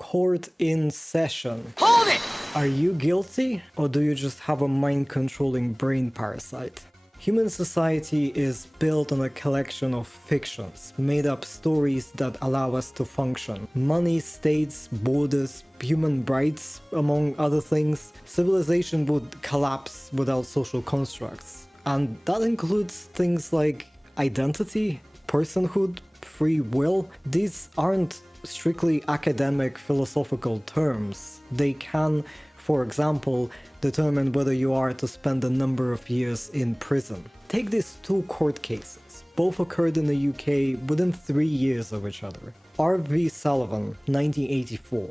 Court in session. Hold it! Are you guilty, or do you just have a mind-controlling brain parasite? Human society is built on a collection of fictions, made-up stories that allow us to function. Money, states, borders, human rights, among other things. Civilization would collapse without social constructs. And that includes things like identity, personhood, free will. These aren't strictly academic philosophical terms. They can, for example, determine whether you are to spend a number of years in prison. Take these two court cases. Both occurred in the UK within 3 years of each other. R.V. Sullivan, 1984.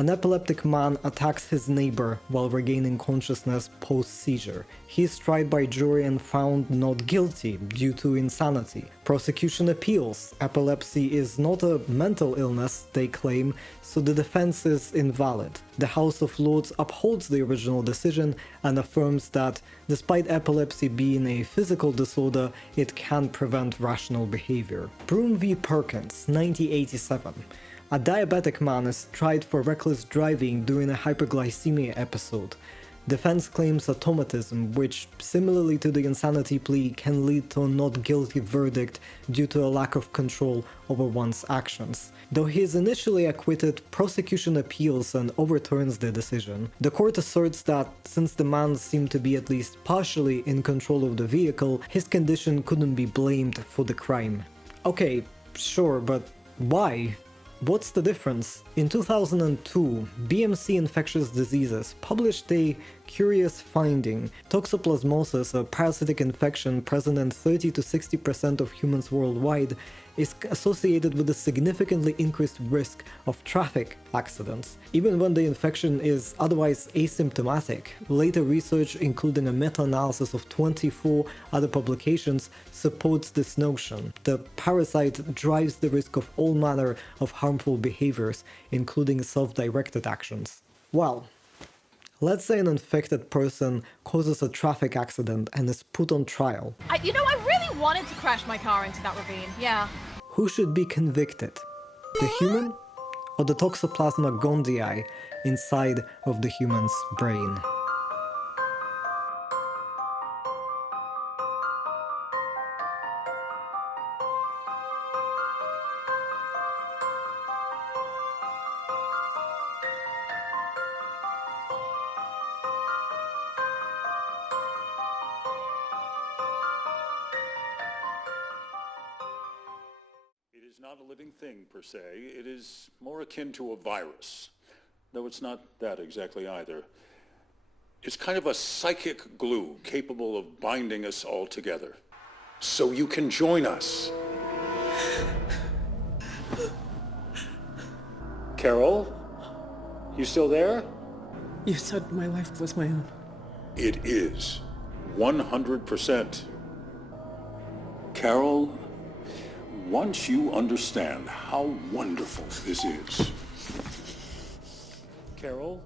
An epileptic man attacks his neighbor while regaining consciousness post-seizure. He is tried by jury and found not guilty due to insanity. Prosecution appeals. Epilepsy is not a mental illness, they claim, so the defense is invalid. The House of Lords upholds the original decision and affirms that, despite epilepsy being a physical disorder, it can prevent rational behavior. Broom v. Perkins, 1987. A diabetic man is tried for reckless driving during a hyperglycemia episode. Defense claims automatism, which, similarly to the insanity plea, can lead to a not guilty verdict due to a lack of control over one's actions. Though he is initially acquitted, prosecution appeals and overturns the decision. The court asserts that, since the man seemed to be at least partially in control of the vehicle, his condition couldn't be blamed for the crime. Okay, sure, but why? What's the difference? In 2002, BMC Infectious Diseases published a curious finding. Toxoplasmosis, a parasitic infection present in 30 to 60% of humans worldwide, is associated with a significantly increased risk of traffic accidents, even when the infection is otherwise asymptomatic. Later research, including a meta-analysis of 24 other publications, supports this notion. The parasite drives the risk of all manner of harmful behaviors, including self-directed actions. Well, let's say an infected person causes a traffic accident and is put on trial. I really wanted to crash my car into that ravine, yeah. Who should be convicted? The human or the Toxoplasma gondii inside of the human's brain? It is not a living thing per se. It is more akin to a virus, though it's not that exactly either. It's kind of a psychic glue capable of binding us all together. So you can join us. Carol, you still there? You said my life was my own. It is 100%. Carol, once you understand how wonderful this is. Carol?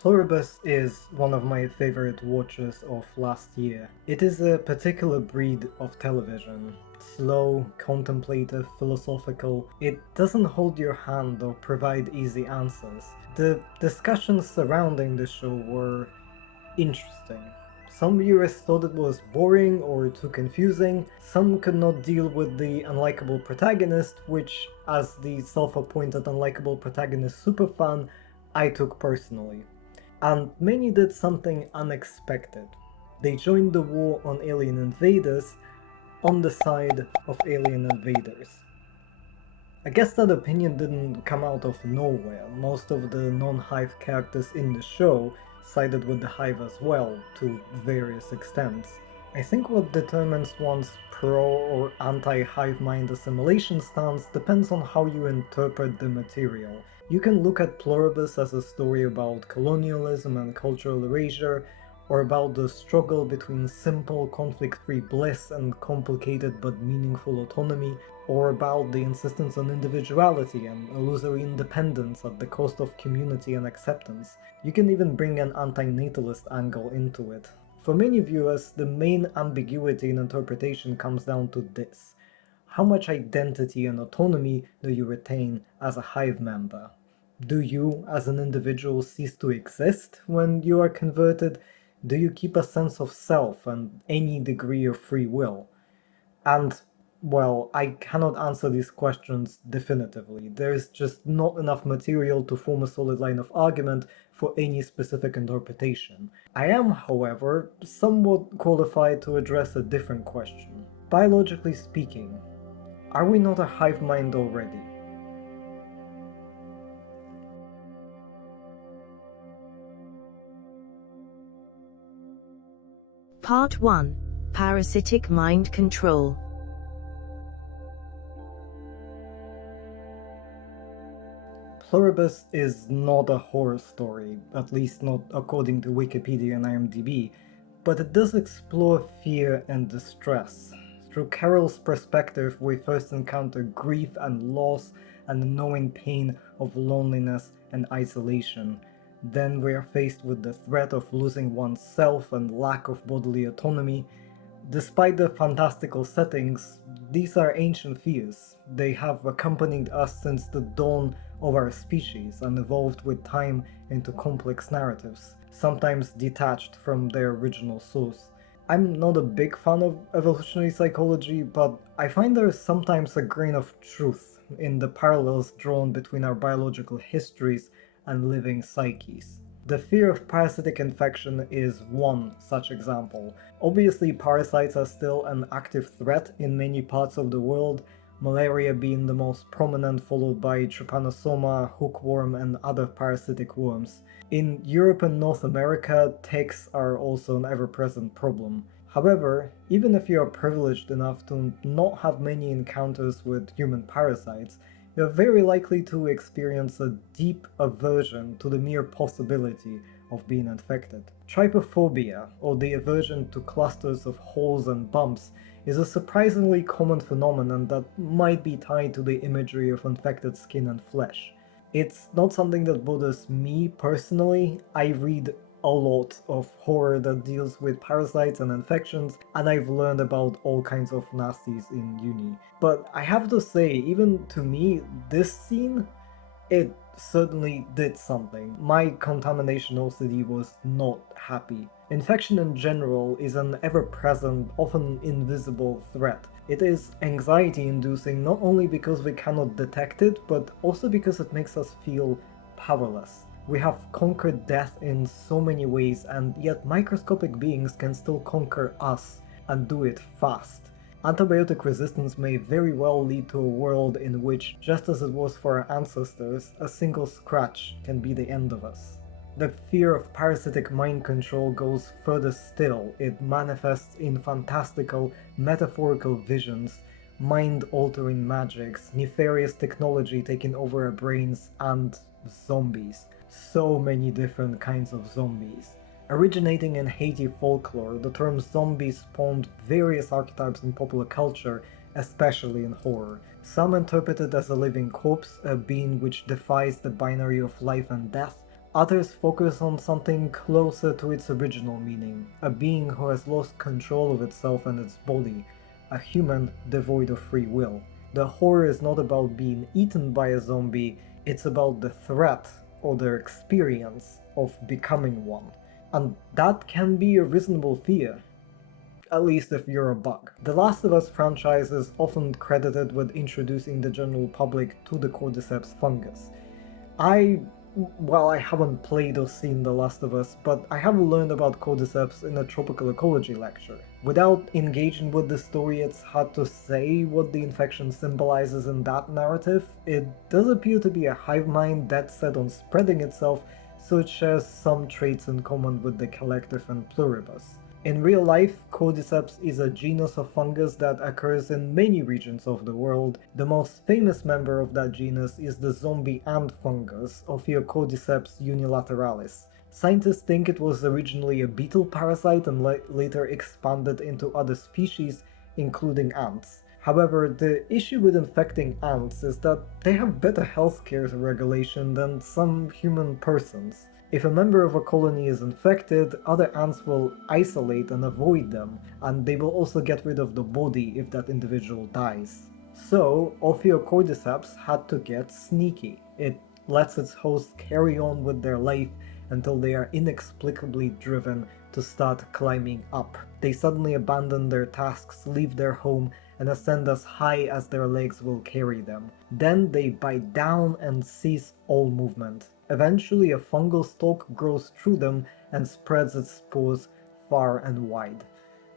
Pluribus is one of my favorite watches of last year. It is a particular breed of television. Slow, contemplative, philosophical. It doesn't hold your hand or provide easy answers. The discussions surrounding the show were interesting. Some viewers thought it was boring or too confusing. Some could not deal with the unlikable protagonist, which, as the self-appointed unlikable protagonist superfan, I took personally. And many did something unexpected. They joined the war on alien invaders on the side of alien invaders. I guess that opinion didn't come out of nowhere. Most of the non-Hive characters in the show sided with the Hive as well, to various extents. I think what determines one's pro or anti-hive mind assimilation stance depends on how you interpret the material. You can look at Pluribus as a story about colonialism and cultural erasure, or about the struggle between simple conflict-free bliss and complicated but meaningful autonomy, or about the insistence on individuality and illusory independence at the cost of community and acceptance. You can even bring an antinatalist angle into it. For many viewers, the main ambiguity in interpretation comes down to this: how much identity and autonomy do you retain as a hive member? Do you, as an individual, cease to exist when you are converted? Do you keep a sense of self and any degree of free will? And, well, I cannot answer these questions definitively. There is just not enough material to form a solid line of argument for any specific interpretation. I am, however, somewhat qualified to address a different question. Biologically speaking, are we not a hive mind already? Part 1. Parasitic Mind Control. Pluribus is not a horror story, at least not according to Wikipedia and IMDb, but it does explore fear and distress. Through Carol's perspective, we first encounter grief and loss and the knowing pain of loneliness and isolation. Then we are faced with the threat of losing oneself and lack of bodily autonomy. Despite the fantastical settings, these are ancient fears. They have accompanied us since the dawn of our species and evolved with time into complex narratives, sometimes detached from their original source. I'm not a big fan of evolutionary psychology, but I find there is sometimes a grain of truth in the parallels drawn between our biological histories and living psyches. The fear of parasitic infection is one such example. Obviously, parasites are still an active threat in many parts of the world, malaria being the most prominent, followed by trypanosoma, hookworm, and other parasitic worms. In Europe and North America, ticks are also an ever-present problem. However, even if you are privileged enough to not have many encounters with human parasites, you're very likely to experience a deep aversion to the mere possibility of being infected. Trypophobia, or the aversion to clusters of holes and bumps, is a surprisingly common phenomenon that might be tied to the imagery of infected skin and flesh. It's not something that bothers me personally. I read a lot of horror that deals with parasites and infections, and I've learned about all kinds of nasties in uni. But I have to say, even to me, this scene, it certainly did something. My contamination OCD was not happy. Infection in general is an ever-present, often invisible threat. It is anxiety-inducing not only because we cannot detect it, but also because it makes us feel powerless. We have conquered death in so many ways, and yet microscopic beings can still conquer us, and do it fast. Antibiotic resistance may very well lead to a world in which, just as it was for our ancestors, a single scratch can be the end of us. The fear of parasitic mind control goes further still. It manifests in fantastical, metaphorical visions, mind-altering magics, nefarious technology taking over our brains, and zombies. So many different kinds of zombies. Originating in Haiti folklore, the term zombie spawned various archetypes in popular culture, especially in horror. Some interpret it as a living corpse, a being which defies the binary of life and death. Others focus on something closer to its original meaning, a being who has lost control of itself and its body, a human devoid of free will. The horror is not about being eaten by a zombie, it's about the threat or the experience of becoming one. And that can be a reasonable fear, at least if you're a bug. The Last of Us franchise is often credited with introducing the general public to the cordyceps fungus. I haven't played or seen The Last of Us, but I have learned about cordyceps in a tropical ecology lecture. Without engaging with the story, it's hard to say what the infection symbolizes in that narrative. It does appear to be a hive mind dead set on spreading itself, so it shares some traits in common with the collective and Pluribus. In real life, Cordyceps is a genus of fungus that occurs in many regions of the world. The most famous member of that genus is the zombie ant fungus, Cordyceps unilateralis. Scientists think it was originally a beetle parasite and later expanded into other species, including ants. However, the issue with infecting ants is that they have better healthcare regulation than some human persons. If a member of a colony is infected, other ants will isolate and avoid them, and they will also get rid of the body if that individual dies. So, Cordyceps had to get sneaky. It lets its host carry on with their life until they are inexplicably driven to start climbing up. They suddenly abandon their tasks, leave their home, and ascend as high as their legs will carry them. Then they bite down and cease all movement. Eventually, a fungal stalk grows through them and spreads its spores far and wide.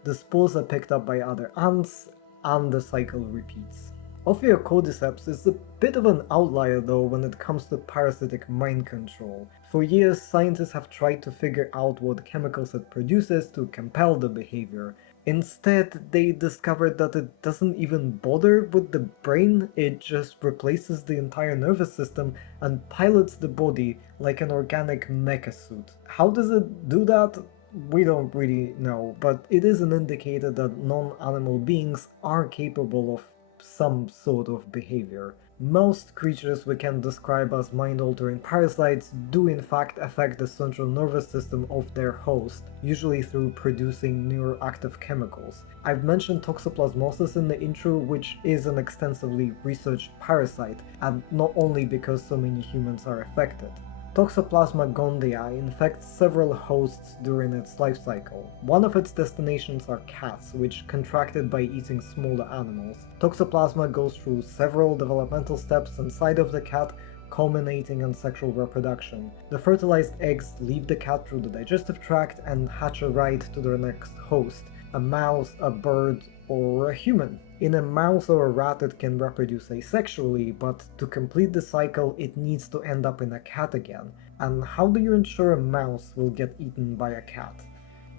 The spores are picked up by other ants, and the cycle repeats. Cordyceps is a bit of an outlier though when it comes to parasitic mind control. For years, scientists have tried to figure out what chemicals it produces to compel the behavior. Instead, they discovered that it doesn't even bother with the brain, it just replaces the entire nervous system and pilots the body like an organic mecha suit. How does it do that? We don't really know, but it is an indicator that non-animal beings are capable of some sort of behavior. Most creatures we can describe as mind-altering parasites do in fact affect the central nervous system of their host, usually through producing neuroactive chemicals. I've mentioned toxoplasmosis in the intro, which is an extensively researched parasite, and not only because so many humans are affected. Toxoplasma gondii infects several hosts during its life cycle. One of its destinations are cats, which contracted by eating smaller animals. Toxoplasma goes through several developmental steps inside of the cat, culminating in sexual reproduction. The fertilized eggs leave the cat through the digestive tract and hatch a ride to their next host, a mouse, a bird, or a human. In a mouse or a rat it can reproduce asexually, but to complete the cycle it needs to end up in a cat again. And how do you ensure a mouse will get eaten by a cat?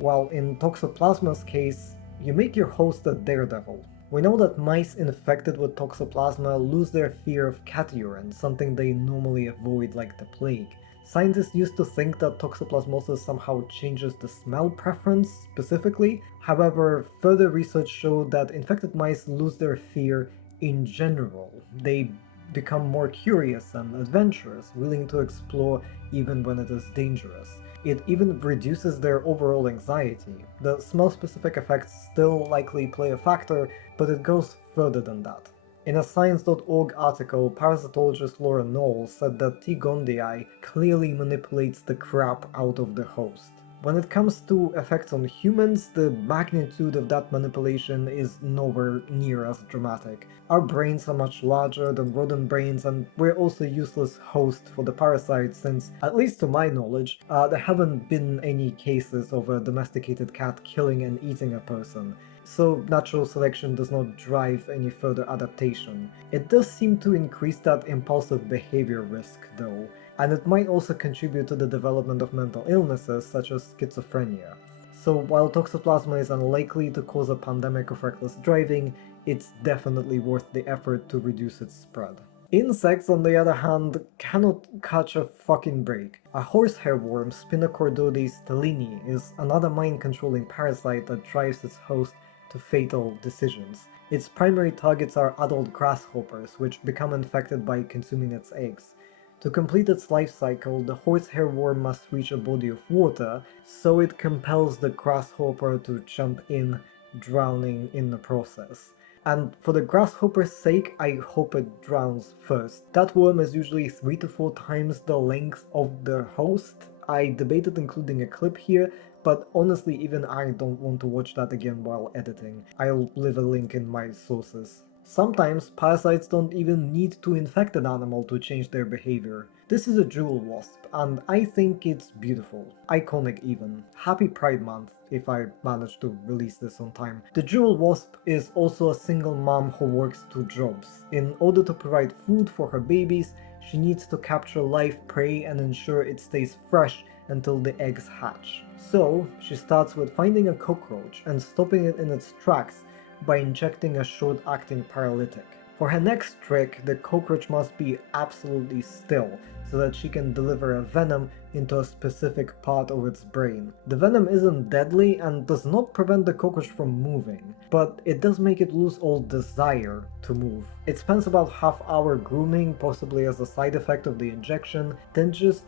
Well, in Toxoplasma's case, you make your host a daredevil. We know that mice infected with Toxoplasma lose their fear of cat urine, something they normally avoid like the plague. Scientists used to think that toxoplasmosis somehow changes the smell preference specifically. However, further research showed that infected mice lose their fear in general. They become more curious and adventurous, willing to explore even when it is dangerous. It even reduces their overall anxiety. The smell-specific effects still likely play a factor, but it goes further than that. In a Science.org article, parasitologist Laura Knoll said that T. gondii clearly manipulates the crap out of the host. When it comes to effects on humans, the magnitude of that manipulation is nowhere near as dramatic. Our brains are much larger than rodent brains, and we're also useless host for the parasite since, at least to my knowledge, there haven't been any cases of a domesticated cat killing and eating a person. So natural selection does not drive any further adaptation. It does seem to increase that impulsive behavior risk though, and it might also contribute to the development of mental illnesses such as schizophrenia. So while Toxoplasma is unlikely to cause a pandemic of reckless driving, it's definitely worth the effort to reduce its spread. Insects, on the other hand, cannot catch a fucking break. A horsehair worm, Spinochordodes stellini, is another mind-controlling parasite that drives its host to fatal decisions. Its primary targets are adult grasshoppers, which become infected by consuming its eggs. To complete its life cycle, the horsehair worm must reach a body of water, so it compels the grasshopper to jump in, drowning in the process. And for the grasshopper's sake, I hope it drowns first. That worm is usually 3 to 4 times the length of the host. I debated including a clip here, but honestly even I don't want to watch that again while editing. I'll leave a link in my sources. Sometimes parasites don't even need to infect an animal to change their behavior. This is a jewel wasp, and I think it's beautiful. Iconic even. Happy Pride Month, if I manage to release this on time. The jewel wasp is also a single mom who works 2 jobs. In order to provide food for her babies, she needs to capture live prey and ensure it stays fresh until the eggs hatch. So, she starts with finding a cockroach and stopping it in its tracks by injecting a short-acting paralytic. For her next trick, the cockroach must be absolutely still, so that she can deliver a venom into a specific part of its brain. The venom isn't deadly and does not prevent the cockroach from moving, but it does make it lose all desire to move. It spends about half-hour grooming, possibly as a side effect of the injection, then just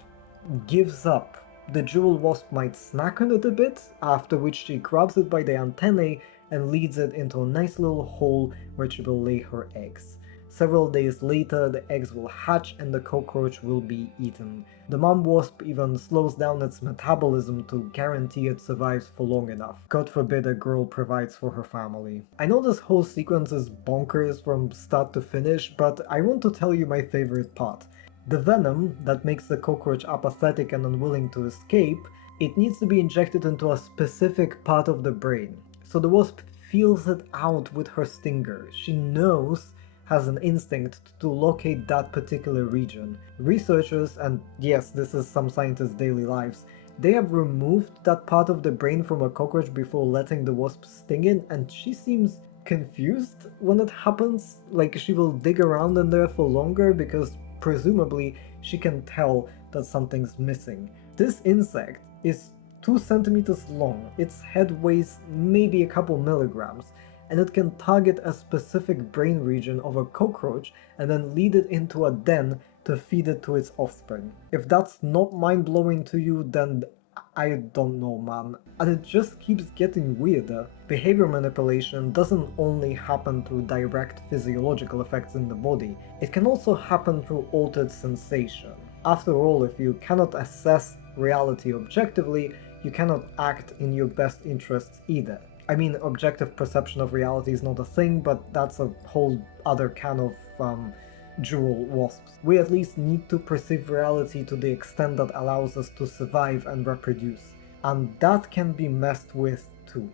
gives up. The jewel wasp might snack on it a bit, after which she grabs it by the antennae and leads it into a nice little hole where she will lay her eggs. Several days later, the eggs will hatch and the cockroach will be eaten. The mom wasp even slows down its metabolism to guarantee it survives for long enough. God forbid a girl provides for her family. I know this whole sequence is bonkers from start to finish, but I want to tell you my favorite part. The venom that makes the cockroach apathetic and unwilling to escape, it needs to be injected into a specific part of the brain. So the wasp feels it out with her stinger. She knows, has an instinct to locate that particular region. Researchers, and yes, this is some scientists' daily lives, they have removed that part of the brain from a cockroach before letting the wasp sting it, and she seems confused when it happens. Like, she will dig around in there for longer because presumably she can tell that something's missing. This insect is 2 centimeters long, its head weighs maybe a couple milligrams, and it can target a specific brain region of a cockroach and then lead it into a den to feed it to its offspring. If that's not mind-blowing to you, then I don't know, man. And it just keeps getting weirder. Behavior manipulation doesn't only happen through direct physiological effects in the body, it can also happen through altered sensation. After all, if you cannot assess reality objectively, you cannot act in your best interests either. I mean, objective perception of reality is not a thing, but that's a whole other can of jewel wasps. We at least need to perceive reality to the extent that allows us to survive and reproduce. And that can be messed with too.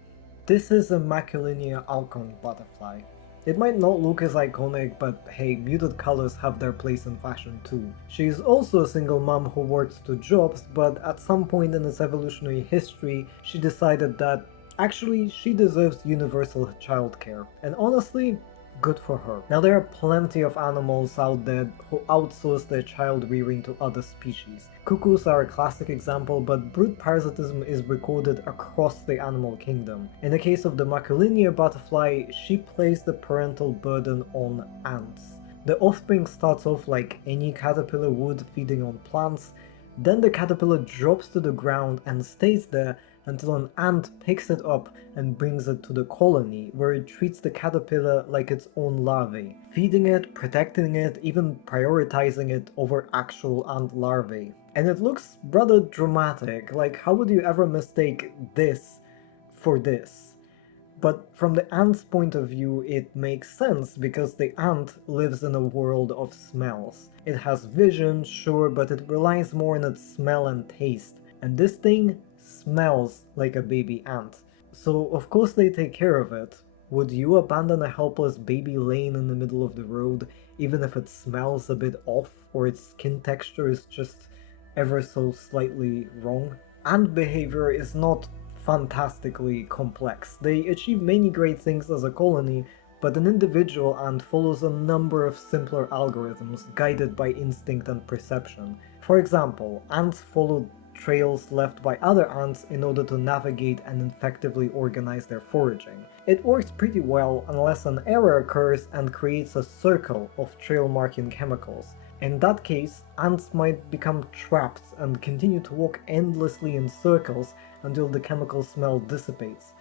This is a Maculinea alcon butterfly. It might not look as iconic, but hey, muted colors have their place in fashion too. She is also a single mom who works 2 jobs, but at some point in its evolutionary history, she decided that actually she deserves universal childcare. And honestly, good for her. Now, there are plenty of animals out there who outsource their child rearing to other species. Cuckoos are a classic example, but brood parasitism is recorded across the animal kingdom. In the case of the Maculinea butterfly, she placed the parental burden on ants. The offspring starts off like any caterpillar would, feeding on plants. Then the caterpillar drops to the ground and stays there until an ant picks it up and brings it to the colony, where it treats the caterpillar like its own larvae, feeding it, protecting it, even prioritizing it over actual ant larvae. And it looks rather dramatic, like how would you ever mistake this for this? But from the ant's point of view, it makes sense because the ant lives in a world of smells. It has vision, sure, but it relies more on its smell and taste. And this thing smells like a baby ant. So of course they take care of it. Would you abandon a helpless baby laying in the middle of the road, even if it smells a bit off or its skin texture is just ever so slightly wrong? Ant behavior is not fantastically complex. They achieve many great things as a colony, but an individual ant follows a number of simpler algorithms guided by instinct and perception. For example, ants follow trails left by other ants in order to navigate and effectively organize their foraging. It works pretty well unless an error occurs and creates a circle of trail marking chemicals. In that case, ants might become trapped and continue to walk endlessly in circles until the chemical smell dissipates.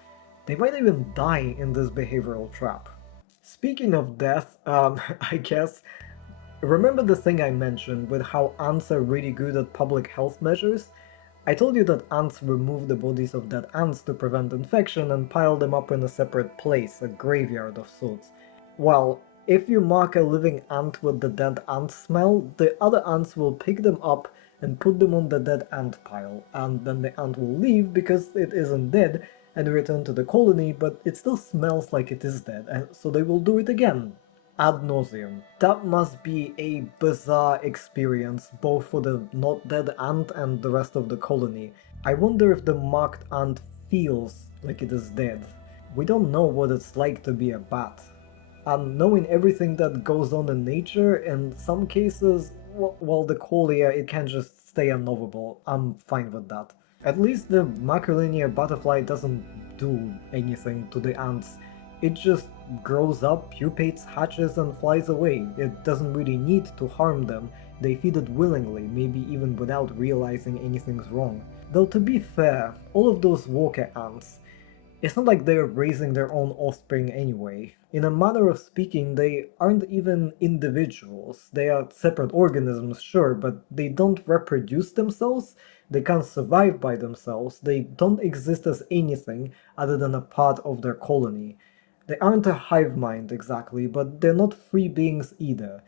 They might even die in this behavioral trap. Speaking of death, I guess, remember the thing I mentioned with how ants are really good at public health measures? I told you that ants remove the bodies of dead ants to prevent infection and pile them up in a separate place, a graveyard of sorts. Well, if you mark a living ant with the dead ant smell, the other ants will pick them up and put them on the dead ant pile, and then the ant will leave because it isn't dead and return to the colony, but it still smells like it is dead, and so they will do it again. ad nauseum. That must be a bizarre experience, both for the not dead ant and the rest of the colony. I wonder if the marked ant feels like it is dead. We don't know what it's like to be a bat. And knowing everything that goes on in nature, in some cases, well, the qualia, it can just stay unlovable. I'm fine with that. At least the macrolinear butterfly doesn't do anything to the ants. It just grows up, pupates, hatches, and flies away. It doesn't really need to harm them. They feed it willingly, maybe even without realizing anything's wrong. Though to be fair, all of those worker ants, it's not like they're raising their own offspring anyway. In a manner of speaking, they aren't even individuals. They are separate organisms, sure, but they don't reproduce themselves, they can't survive by themselves, they don't exist as anything other than a part of their colony. They aren't a hive mind exactly, but they're not free beings either.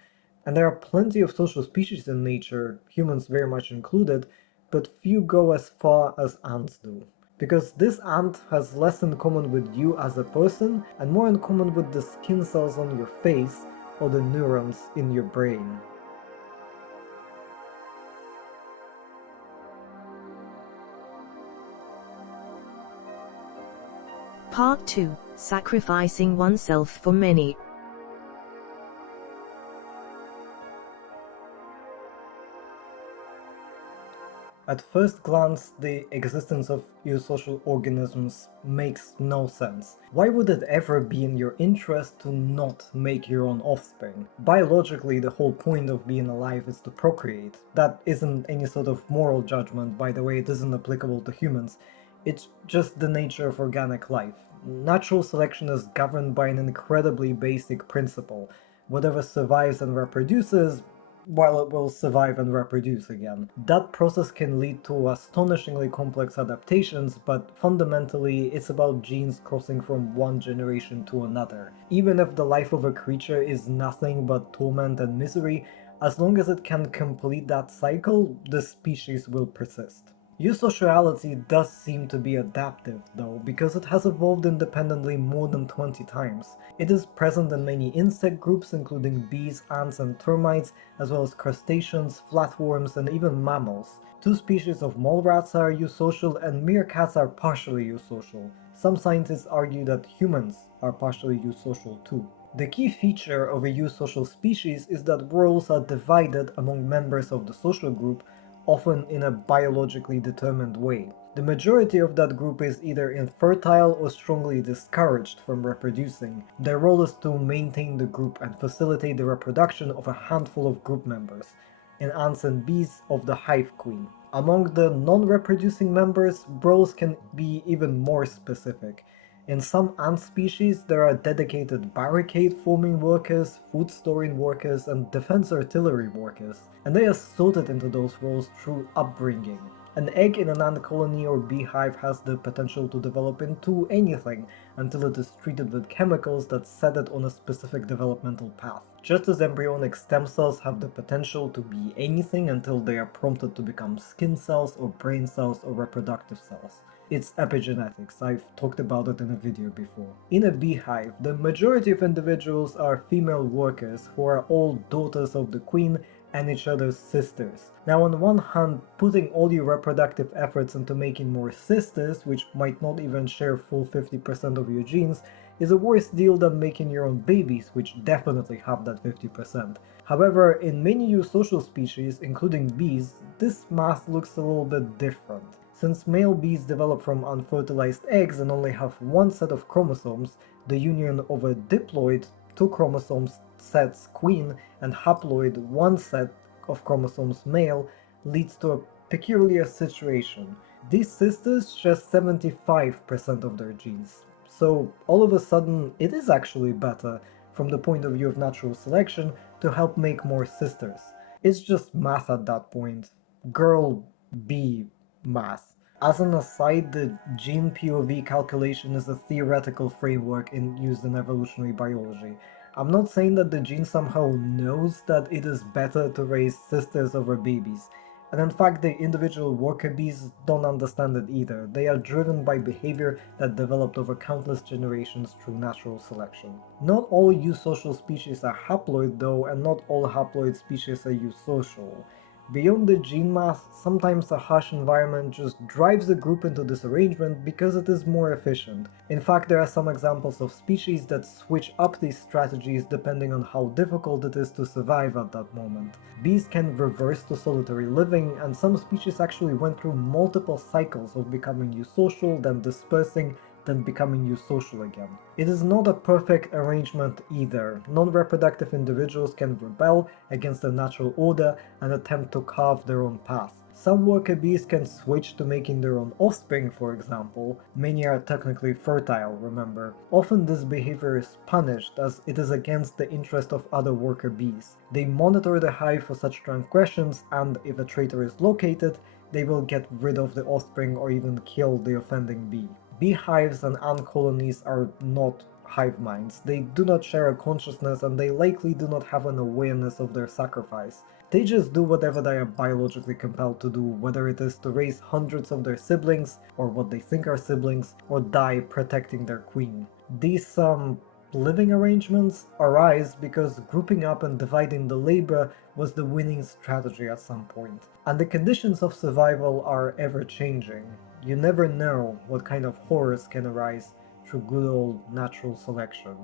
And there are plenty of social species in nature, humans very much included, but few go as far as ants do. Because this ant has less in common with you as a person and more in common with the skin cells on your face or the neurons in your brain. Part 2. Sacrificing oneself for many. At first glance, the existence of eusocial organisms makes no sense. Why would it ever be in your interest to not make your own offspring? Biologically, the whole point of being alive is to procreate. That isn't any sort of moral judgment, by the way, it isn't applicable to humans. It's just the nature of organic life. Natural selection is governed by an incredibly basic principle. Whatever survives and reproduces, while it will survive and reproduce again. That process can lead to astonishingly complex adaptations, but fundamentally it's about genes crossing from one generation to another. Even if the life of a creature is nothing but torment and misery, as long as it can complete that cycle, the species will persist. Eusociality does seem to be adaptive, though, because it has evolved independently more than 20 times. It is present in many insect groups, including bees, ants, and termites, as well as crustaceans, flatworms, and even mammals. Two species of mole rats are eusocial, and meerkats are partially eusocial. Some scientists argue that humans are partially eusocial too. The key feature of a eusocial species is that roles are divided among members of the social group, often in a biologically determined way. The majority of that group is either infertile or strongly discouraged from reproducing. Their role is to maintain the group and facilitate the reproduction of a handful of group members, in ants and bees of the hive queen. Among the non-reproducing members, roles can be even more specific. In some ant species, there are dedicated barricade-forming workers, food-storing workers, and defense artillery workers, and they are sorted into those roles through upbringing. An egg in an ant colony or beehive has the potential to develop into anything until it is treated with chemicals that set it on a specific developmental path. Just as embryonic stem cells have the potential to be anything until they are prompted to become skin cells or brain cells or reproductive cells. It's epigenetics, I've talked about it in a video before. In a beehive, the majority of individuals are female workers who are all daughters of the queen and each other's sisters. Now on one hand, putting all your reproductive efforts into making more sisters, which might not even share full 50% of your genes, is a worse deal than making your own babies, which definitely have that 50%. However, in many eusocial species, including bees, this math looks a little bit different. Since male bees develop from unfertilized eggs and only have one set of chromosomes, the union of a diploid, two chromosomes sets queen, and haploid, one set of chromosomes male, leads to a peculiar situation. These sisters share 75% of their genes. So all of a sudden, it is actually better, from the point of view of natural selection, to help make more sisters. It's just math at that point. Girl, bee, math. As an aside, the gene POV calculation is a theoretical framework used in evolutionary biology. I'm not saying that the gene somehow knows that it is better to raise sisters over babies. And in fact, the individual worker bees don't understand it either. They are driven by behavior that developed over countless generations through natural selection. Not all eusocial species are haploid though, and not all haploid species are eusocial. Beyond the gene math, sometimes a harsh environment just drives a group into disarrangement because it is more efficient. In fact, there are some examples of species that switch up these strategies depending on how difficult it is to survive at that moment. Bees can reverse to solitary living, and some species actually went through multiple cycles of becoming eusocial, then dispersing, then becoming eusocial again. It is not a perfect arrangement either. Non-reproductive individuals can rebel against the natural order and attempt to carve their own path. Some worker bees can switch to making their own offspring, for example. Many are technically fertile, remember. Often this behavior is punished as it is against the interest of other worker bees. They monitor the hive for such transgressions, and if a traitor is located, they will get rid of the offspring or even kill the offending bee. Beehives and ant colonies are not hive minds. They do not share a consciousness, and they likely do not have an awareness of their sacrifice. They just do whatever they are biologically compelled to do, whether it is to raise hundreds of their siblings, or what they think are siblings, or die protecting their queen. These living arrangements arise because grouping up and dividing the labor was the winning strategy at some point. And the conditions of survival are ever changing. You never know what kind of horrors can arise through good old natural selection.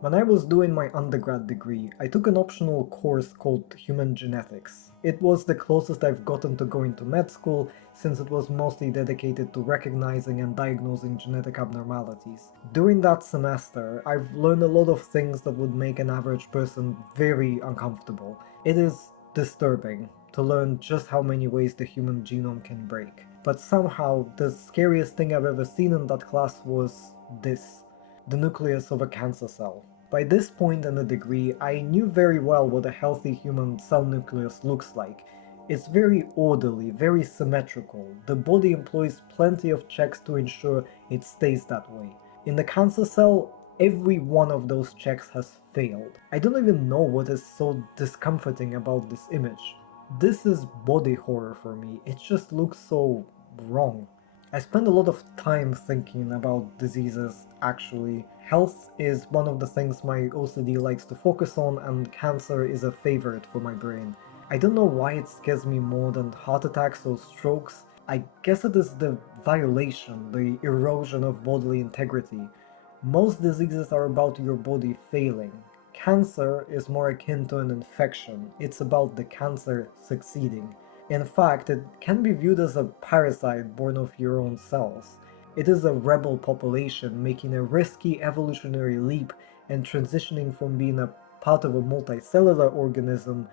When I was doing my undergrad degree, I took an optional course called Human Genetics. It was the closest I've gotten to going to med school, since it was mostly dedicated to recognizing and diagnosing genetic abnormalities. During that semester, I've learned a lot of things that would make an average person very uncomfortable. It is disturbing to learn just how many ways the human genome can break. But somehow, the scariest thing I've ever seen in that class was this: the nucleus of a cancer cell. By this point in the degree, I knew very well what a healthy human cell nucleus looks like. It's very orderly, very symmetrical. The body employs plenty of checks to ensure it stays that way. In the cancer cell, every one of those checks has failed. I don't even know what is so discomforting about this image. This is body horror for me. It just looks so wrong. I spend a lot of time thinking about diseases, actually. Health is one of the things my OCD likes to focus on, and cancer is a favorite for my brain. I don't know why it scares me more than heart attacks or strokes. I guess it is the violation, the erosion of bodily integrity. Most diseases are about your body failing. Cancer is more akin to an infection. It's about the cancer succeeding. In fact, it can be viewed as a parasite born of your own cells. It is a rebel population making a risky evolutionary leap and transitioning from being a part of a multicellular organism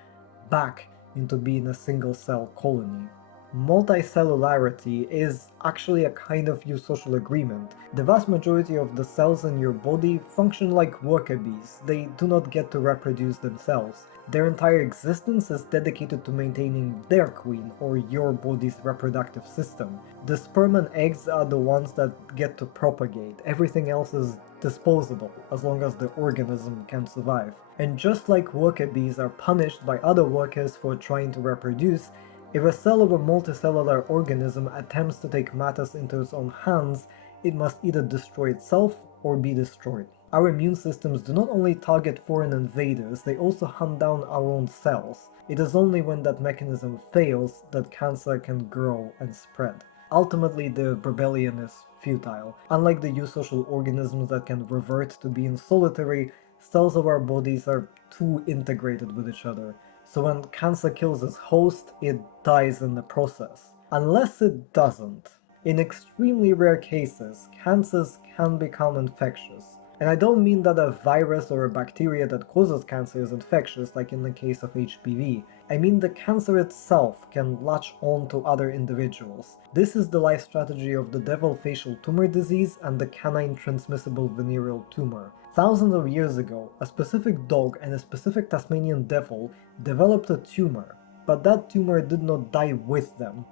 back into being a single-cell colony. Multicellularity is actually a kind of eusocial agreement. The vast majority of the cells in your body function like worker bees. They do not get to reproduce themselves. Their entire existence is dedicated to maintaining their queen, or your body's reproductive system. The sperm and eggs are the ones that get to propagate. Everything else is disposable, as long as the organism can survive. And just like worker bees are punished by other workers for trying to reproduce, if a cell of a multicellular organism attempts to take matters into its own hands, it must either destroy itself or be destroyed. Our immune systems do not only target foreign invaders, they also hunt down our own cells. It is only when that mechanism fails that cancer can grow and spread. Ultimately, the rebellion is futile. Unlike the eusocial organisms that can revert to being solitary, cells of our bodies are too integrated with each other. So when cancer kills its host, it dies in the process. Unless it doesn't. In extremely rare cases, cancers can become infectious. And I don't mean that a virus or a bacteria that causes cancer is infectious, like in the case of HPV. I mean the cancer itself can latch on to other individuals. This is the life strategy of the devil facial tumor disease and the canine transmissible venereal tumor. Thousands of years ago, a specific dog and a specific Tasmanian devil developed a tumor, but that tumor did not die with them.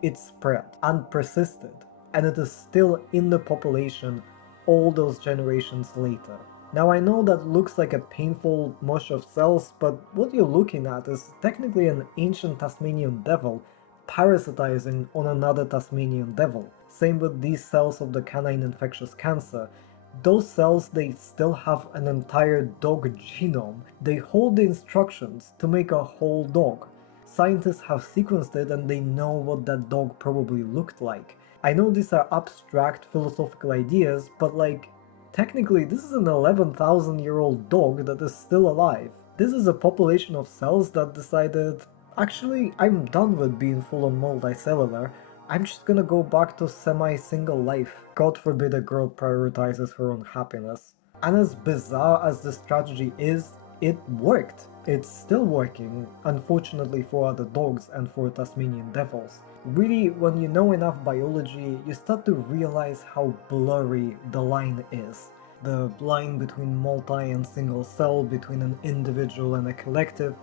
It spread and persisted, and it is still in the population all those generations later. Now I know that looks like a painful mush of cells, but what you're looking at is technically an ancient Tasmanian devil parasitizing on another Tasmanian devil. Same with these cells of the canine infectious cancer. Those cells, they still have an entire dog genome. They hold the instructions to make a whole dog. Scientists have sequenced it and they know what that dog probably looked like. I know these are abstract philosophical ideas, but like, technically this is an 11,000-year-old dog that is still alive. This is a population of cells that decided, actually, I'm done with being full on multicellular. I'm just gonna go back to semi-single life. God forbid a girl prioritizes her own happiness. And as bizarre as this strategy is, it worked. It's still working, unfortunately for other dogs and for Tasmanian devils. Really, when you know enough biology, you start to realize how blurry the line is. The line between multi and single cell, between an individual and a collective,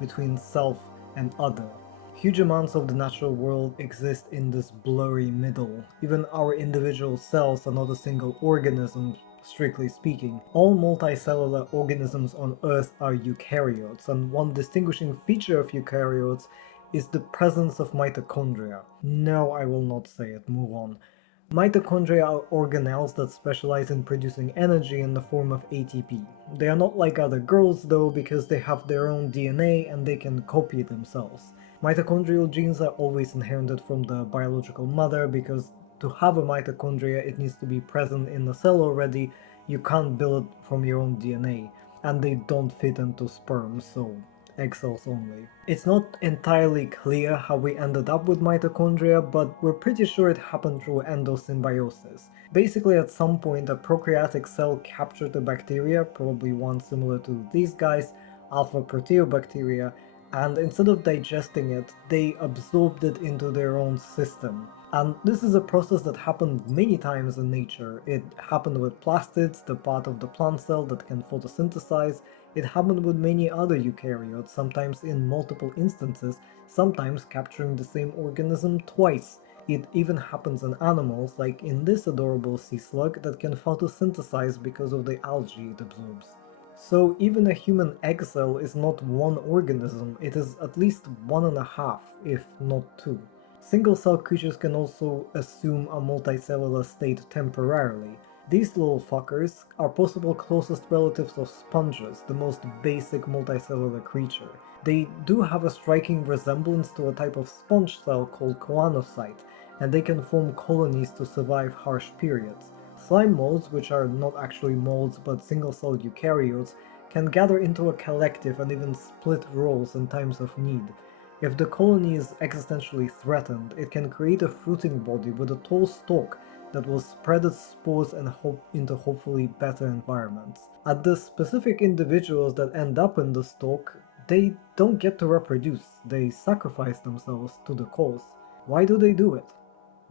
between self and other. Huge amounts of the natural world exist in this blurry middle. Even our individual cells are not a single organism, strictly speaking. All multicellular organisms on Earth are eukaryotes, and one distinguishing feature of eukaryotes is the presence of mitochondria. No, I will not say it, move on. Mitochondria are organelles that specialize in producing energy in the form of ATP. They are not like other girls though, because they have their own DNA and they can copy themselves. Mitochondrial genes are always inherited from the biological mother, because to have a mitochondria it needs to be present in the cell already. You can't build it from your own DNA, and they don't fit into sperm, so egg cells only. It's not entirely clear how we ended up with mitochondria, but we're pretty sure it happened through endosymbiosis. Basically, at some point a prokaryotic cell captured a bacteria, probably one similar to these guys, alpha proteobacteria, and instead of digesting it, they absorbed it into their own system. And this is a process that happened many times in nature. It happened with plastids, the part of the plant cell that can photosynthesize. It happened with many other eukaryotes, sometimes in multiple instances, sometimes capturing the same organism twice. It even happens in animals, like in this adorable sea slug that can photosynthesize because of the algae it absorbs. So even a human egg cell is not one organism, it is at least 1.5, if not 2. Single-cell creatures can also assume a multicellular state temporarily. These little fuckers are possible closest relatives of sponges, the most basic multicellular creature. They do have a striking resemblance to a type of sponge cell called choanocyte, and they can form colonies to survive harsh periods. Slime molds, which are not actually molds but single-cell eukaryotes, can gather into a collective and even split roles in times of need. If the colony is existentially threatened, it can create a fruiting body with a tall stalk that will spread its spores and into hopefully better environments. And the specific individuals that end up in the stalk, they don't get to reproduce, they sacrifice themselves to the cause. Why do they do it?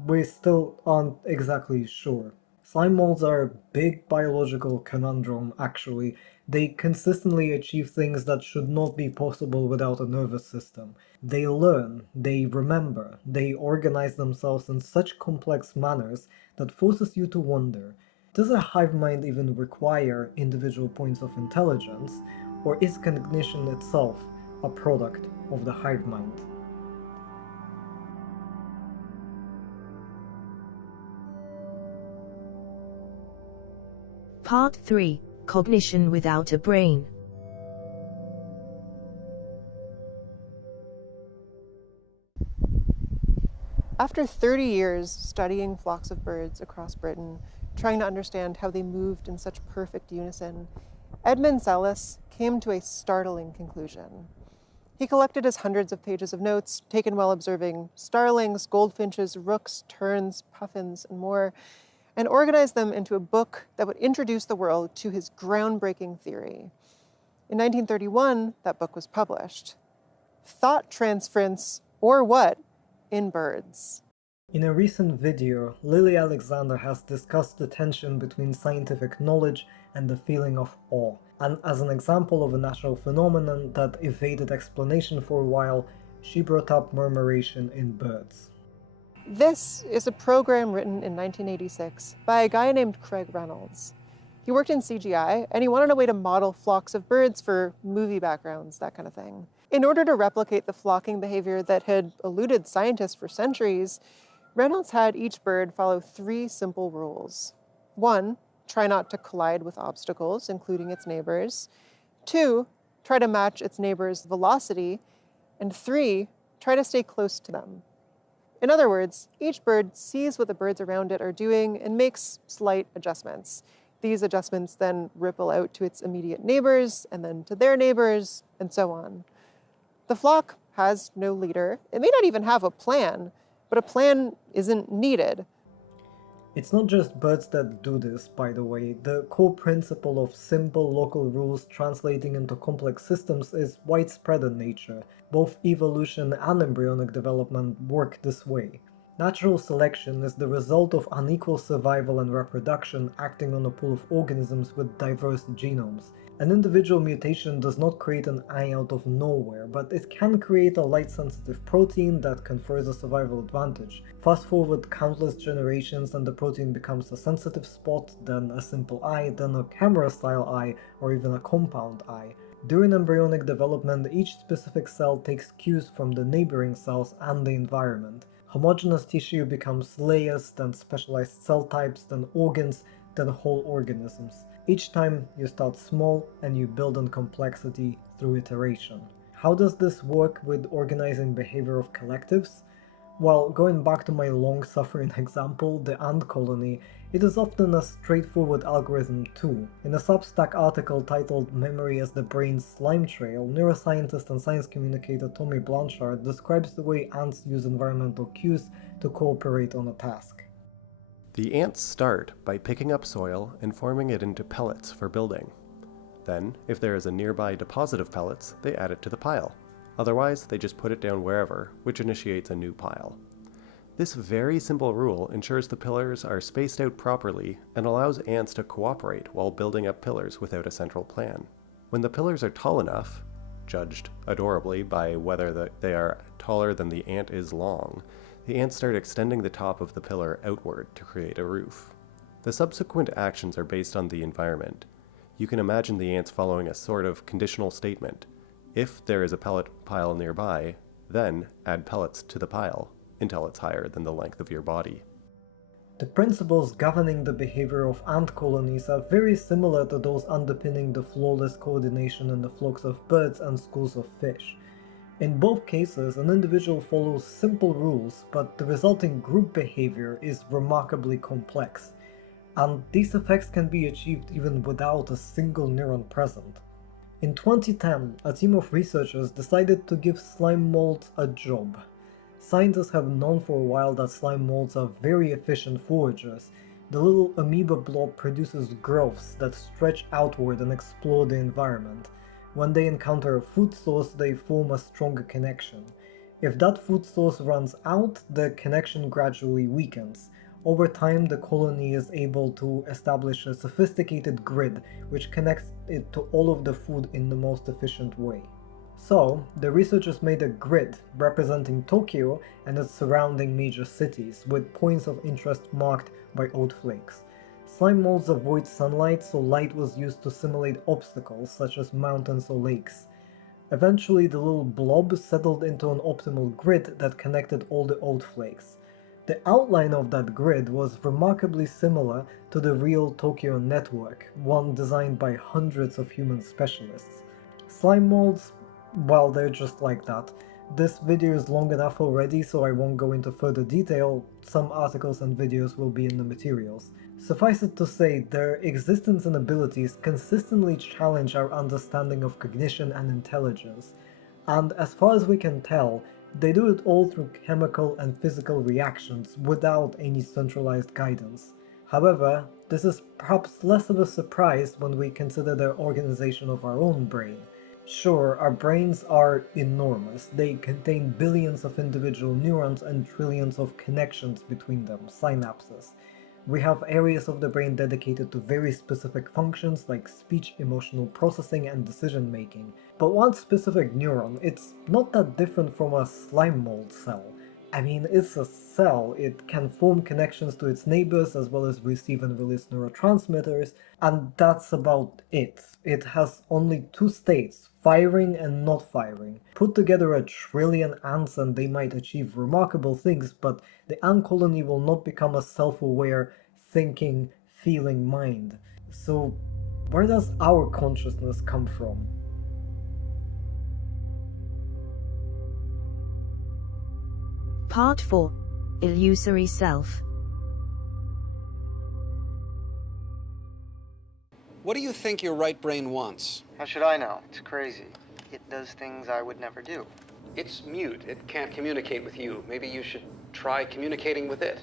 We still aren't exactly sure. Slime molds are a big biological conundrum, actually. They consistently achieve things that should not be possible without a nervous system. They learn, they remember, they organize themselves in such complex manners that forces you to wonder, does a hive mind even require individual points of intelligence, or is cognition itself a product of the hive mind? Part 3. Cognition without a brain. After 30 years studying flocks of birds across Britain, trying to understand how they moved in such perfect unison, Edmund Sellis came to a startling conclusion. He collected his hundreds of pages of notes, taken while observing starlings, goldfinches, rooks, terns, puffins, and more, and organized them into a book that would introduce the world to his groundbreaking theory. In 1931, that book was published. Thought Transference, or What, in Birds. In a recent video, Lily Alexander has discussed the tension between scientific knowledge and the feeling of awe, and as an example of a natural phenomenon that evaded explanation for a while, she brought up murmuration in birds. This is a program written in 1986 by a guy named Craig Reynolds. He worked in CGI, and he wanted a way to model flocks of birds for movie backgrounds, that kind of thing. In order to replicate the flocking behavior that had eluded scientists for centuries, Reynolds had each bird follow 3 simple rules. 1, try not to collide with obstacles, including its neighbors. 2, try to match its neighbor's velocity. And 3, try to stay close to them. In other words, each bird sees what the birds around it are doing and makes slight adjustments. These adjustments then ripple out to its immediate neighbors, and then to their neighbors, and so on. The flock has no leader. It may not even have a plan, but a plan isn't needed. It's not just birds that do this, by the way. The core principle of simple local rules translating into complex systems is widespread in nature. Both evolution and embryonic development work this way. Natural selection is the result of unequal survival and reproduction acting on a pool of organisms with diverse genomes. An individual mutation does not create an eye out of nowhere, but it can create a light-sensitive protein that confers a survival advantage. Fast forward countless generations and the protein becomes a sensitive spot, then a simple eye, then a camera-style eye, or even a compound eye. During embryonic development, each specific cell takes cues from the neighboring cells and the environment. Homogeneous tissue becomes layers, then specialized cell types, then organs, then whole organisms. Each time you start small and you build on complexity through iteration. How does this work with organizing behavior of collectives? Well, going back to my long-suffering example, the ant colony, it is often a straightforward algorithm too. In a Substack article titled Memory as the Brain's Slime Trail, neuroscientist and science communicator Tommy Blanchard describes the way ants use environmental cues to cooperate on a task. The ants start by picking up soil and forming it into pellets for building. Then, if there is a nearby deposit of pellets, they add it to the pile. Otherwise, they just put it down wherever, which initiates a new pile. This very simple rule ensures the pillars are spaced out properly and allows ants to cooperate while building up pillars without a central plan. When the pillars are tall enough, judged adorably by whether they are taller than the ant is long, the ants start extending the top of the pillar outward to create a roof. The subsequent actions are based on the environment. You can imagine the ants following a sort of conditional statement. If there is a pellet pile nearby, then add pellets to the pile until it's higher than the length of your body. The principles governing the behavior of ant colonies are very similar to those underpinning the flawless coordination in the flocks of birds and schools of fish. In both cases, an individual follows simple rules, but the resulting group behavior is remarkably complex, and these effects can be achieved even without a single neuron present. In 2010, a team of researchers decided to give slime molds a job. Scientists have known for a while that slime molds are very efficient foragers. The little amoeba blob produces growths that stretch outward and explore the environment. When they encounter a food source, they form a stronger connection. If that food source runs out, the connection gradually weakens. Over time, the colony is able to establish a sophisticated grid which connects it to all of the food in the most efficient way. So, the researchers made a grid representing Tokyo and its surrounding major cities, with points of interest marked by oat flakes. Slime molds avoid sunlight, so light was used to simulate obstacles such as mountains or lakes. Eventually, the little blob settled into an optimal grid that connected all the oat flakes. The outline of that grid was remarkably similar to the real Tokyo network, one designed by hundreds of human specialists. Slime molds, well, they're just like that. This video is long enough already, so I won't go into further detail. Some articles and videos will be in the materials. Suffice it to say, their existence and abilities consistently challenge our understanding of cognition and intelligence, and as far as we can tell, they do it all through chemical and physical reactions without any centralized guidance. However, this is perhaps less of a surprise when we consider the organization of our own brain. Sure, our brains are enormous. They contain billions of individual neurons and trillions of connections between them, synapses. We have areas of the brain dedicated to very specific functions like speech, emotional processing, and decision making. But one specific neuron, it's not that different from a slime mold cell. I mean, it's a cell. It can form connections to its neighbors as well as receive and release neurotransmitters, and that's about it. It has only two states, firing and not firing. Put together 1,000,000,000,000 ants and they might achieve remarkable things, but the ant colony will not become a self-aware, thinking, feeling mind. So, where does our consciousness come from? Part 4. Illusory Self. What do you think your right brain wants? How should I know? It's crazy. It does things I would never do. It's mute. It can't communicate with you. Maybe you should try communicating with it.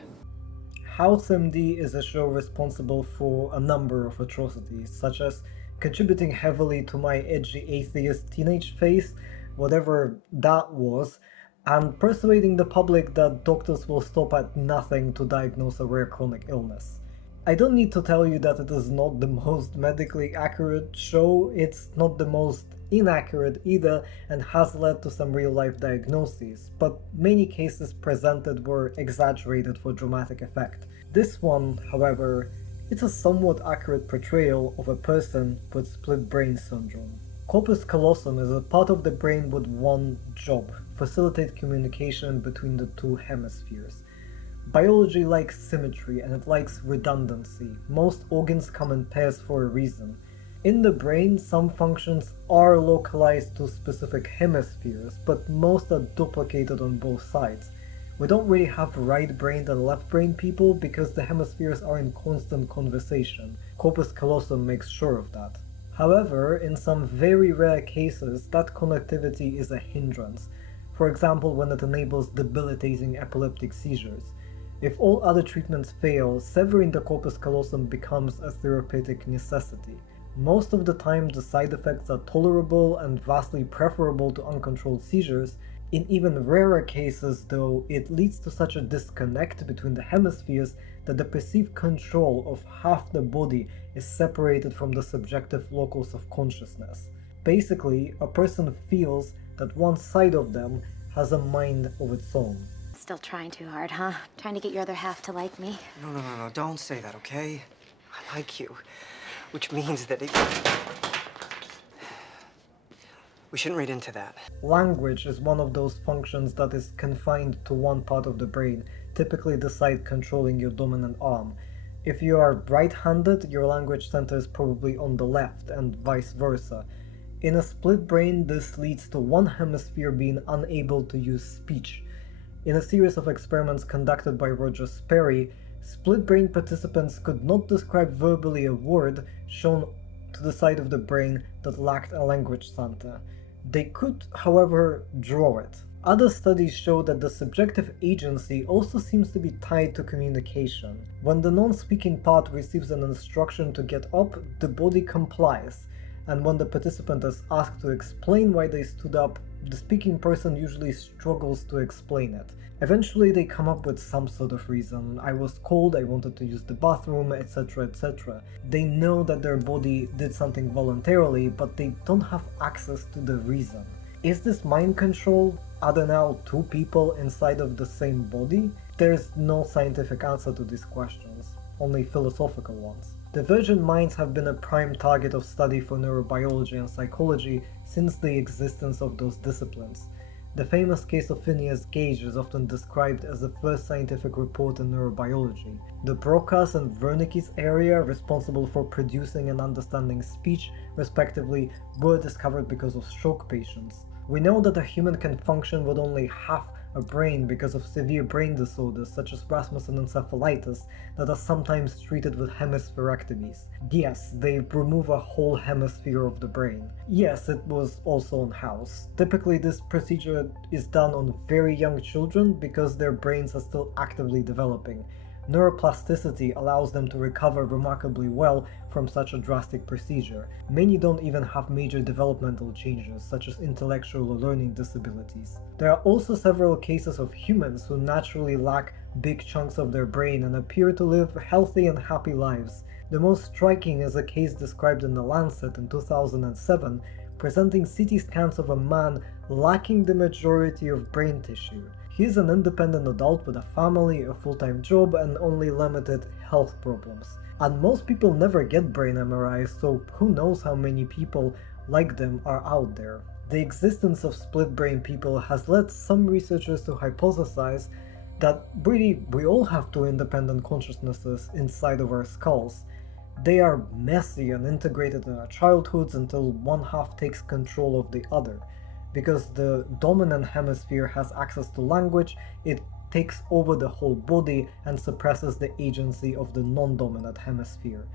House MD is a show responsible for a number of atrocities, such as contributing heavily to my edgy atheist teenage phase, whatever that was, and persuading the public that doctors will stop at nothing to diagnose a rare chronic illness. I don't need to tell you that it is not the most medically accurate show, it's not the most inaccurate either, and has led to some real-life diagnoses, but many cases presented were exaggerated for dramatic effect. This one, however, it's a somewhat accurate portrayal of a person with split brain syndrome. Corpus callosum is a part of the brain with one job: facilitate communication between the two hemispheres. Biology likes symmetry and it likes redundancy. Most organs come in pairs for a reason. In the brain, some functions are localized to specific hemispheres, but most are duplicated on both sides. We don't really have right-brained and left-brained people because the hemispheres are in constant conversation. Corpus callosum makes sure of that. However, in some very rare cases, that connectivity is a hindrance. For example, when it enables debilitating epileptic seizures. If all other treatments fail, severing the corpus callosum becomes a therapeutic necessity. Most of the time, the side effects are tolerable and vastly preferable to uncontrolled seizures. In even rarer cases, though, it leads to such a disconnect between the hemispheres that the perceived control of half the body is separated from the subjective locus of consciousness. Basically, a person feels that one side of them has a mind of its own. Still trying too hard, huh? Trying to get your other half to like me? No, don't say that, okay? I like you, which means that we shouldn't read into that. Language is one of those functions that is confined to one part of the brain, typically the side controlling your dominant arm. If you are right-handed, your language center is probably on the left, and vice versa. In a split brain, this leads to one hemisphere being unable to use speech. In a series of experiments conducted by Roger Sperry, split brain participants could not describe verbally a word shown to the side of the brain that lacked a language center. They could, however, draw it. Other studies show that the subjective agency also seems to be tied to communication. When the non-speaking part receives an instruction to get up, the body complies, and when the participant is asked to explain why they stood up, the speaking person usually struggles to explain it. Eventually they come up with some sort of reason. I was cold, I wanted to use the bathroom, etc, etc. They know that their body did something voluntarily, but they don't have access to the reason. Is this mind control? Are there now two people inside of the same body? There's no scientific answer to these questions, only philosophical ones. Divergent minds have been a prime target of study for neurobiology and psychology since the existence of those disciplines. The famous case of Phineas Gage is often described as the first scientific report in neurobiology. The Broca's and Wernicke's area, responsible for producing and understanding speech, respectively, were discovered because of stroke patients. We know that a human can function with only half a brain because of severe brain disorders such as Rasmussen encephalitis that are sometimes treated with hemispherectomies. Yes, they remove a whole hemisphere of the brain. Yes, it was also on house. Typically this procedure is done on very young children because their brains are still actively developing. Neuroplasticity allows them to recover remarkably well from such a drastic procedure. Many don't even have major developmental changes, such as intellectual or learning disabilities. There are also several cases of humans who naturally lack big chunks of their brain and appear to live healthy and happy lives. The most striking is a case described in The Lancet in 2007, presenting CT scans of a man lacking the majority of brain tissue. He is an independent adult with a family, a full-time job, and only limited health problems. And most people never get brain MRIs, so who knows how many people like them are out there. The existence of split-brain people has led some researchers to hypothesize that really we all have two independent consciousnesses inside of our skulls. They are messy and integrated in our childhoods until one half takes control of the other. Because the dominant hemisphere has access to language, it takes over the whole body and suppresses the agency of the non-dominant hemisphere.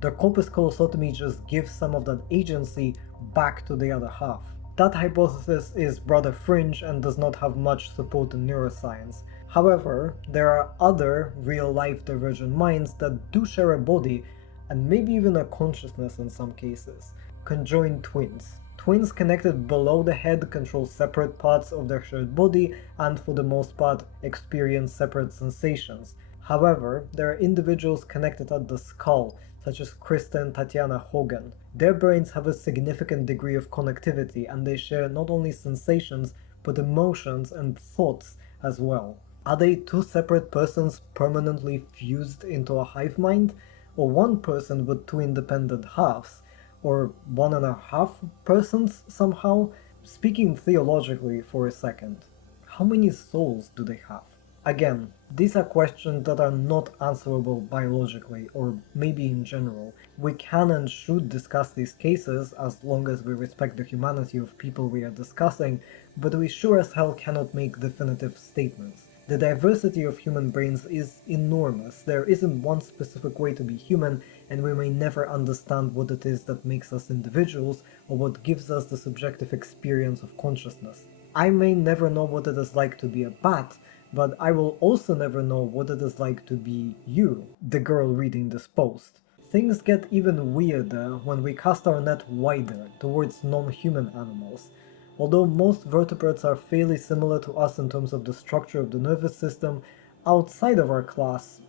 The corpus callosotomy just gives some of that agency back to the other half. That hypothesis is rather fringe and does not have much support in neuroscience. However, there are other real-life divergent minds that do share a body and maybe even a consciousness in some cases. Conjoined twins. Twins connected below the head control separate parts of their shared body and for the most part experience separate sensations. However, there are individuals connected at the skull, such as Krista and Tatiana Hogan. Their brains have a significant degree of connectivity and they share not only sensations but emotions and thoughts as well. Are they two separate persons permanently fused into a hive mind? Or one person with two independent halves? Or 1.5 persons somehow? Speaking theologically for a second, how many souls do they have? Again, these are questions that are not answerable biologically or maybe in general. We can and should discuss these cases as long as we respect the humanity of people we are discussing, but we sure as hell cannot make definitive statements. The diversity of human brains is enormous. There isn't one specific way to be human, and we may never understand what it is that makes us individuals or what gives us the subjective experience of consciousness. I may never know what it is like to be a bat, but I will also never know what it is like to be you, the girl reading this post. Things get even weirder when we cast our net wider towards non-human animals. Although most vertebrates are fairly similar to us in terms of the structure of the nervous system, outside of our class,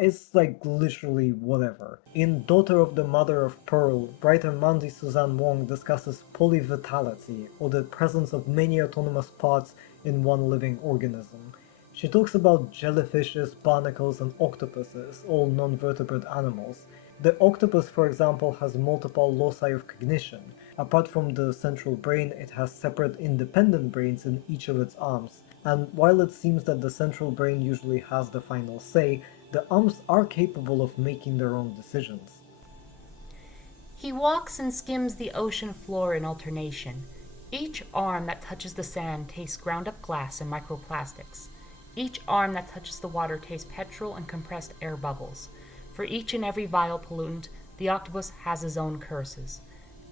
it's like literally whatever. In Daughter of the Mother of Pearl, writer Mandy Suzanne Wong discusses polyvitality, or the presence of many autonomous parts in one living organism. She talks about jellyfishes, barnacles, and octopuses, all non-vertebrate animals. The octopus, for example, has multiple loci of cognition. Apart from the central brain, it has separate independent brains in each of its arms. And while it seems that the central brain usually has the final say, the arms are capable of making their own decisions. He walks and skims the ocean floor in alternation. Each arm that touches the sand tastes ground-up glass and microplastics. Each arm that touches the water tastes petrol and compressed air bubbles. For each and every vile pollutant, the octopus has his own curses.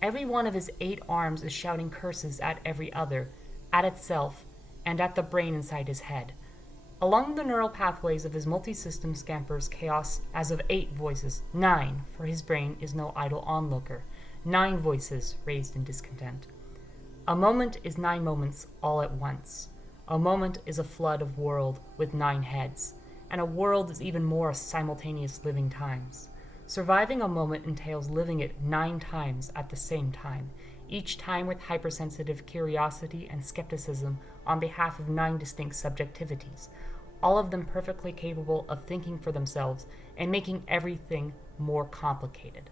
Every one of his 8 arms is shouting curses at every other, at itself, and at the brain inside his head. Along the neural pathways of his multi-system scampers chaos as of 8 voices, 9, for his brain is no idle onlooker, 9 voices raised in discontent. A moment is 9 moments all at once. A moment is a flood of world with 9 heads, and a world is even more simultaneous living times. Surviving a moment entails living it 9 times at the same time, each time with hypersensitive curiosity and skepticism on behalf of 9 distinct subjectivities, all of them perfectly capable of thinking for themselves and making everything more complicated.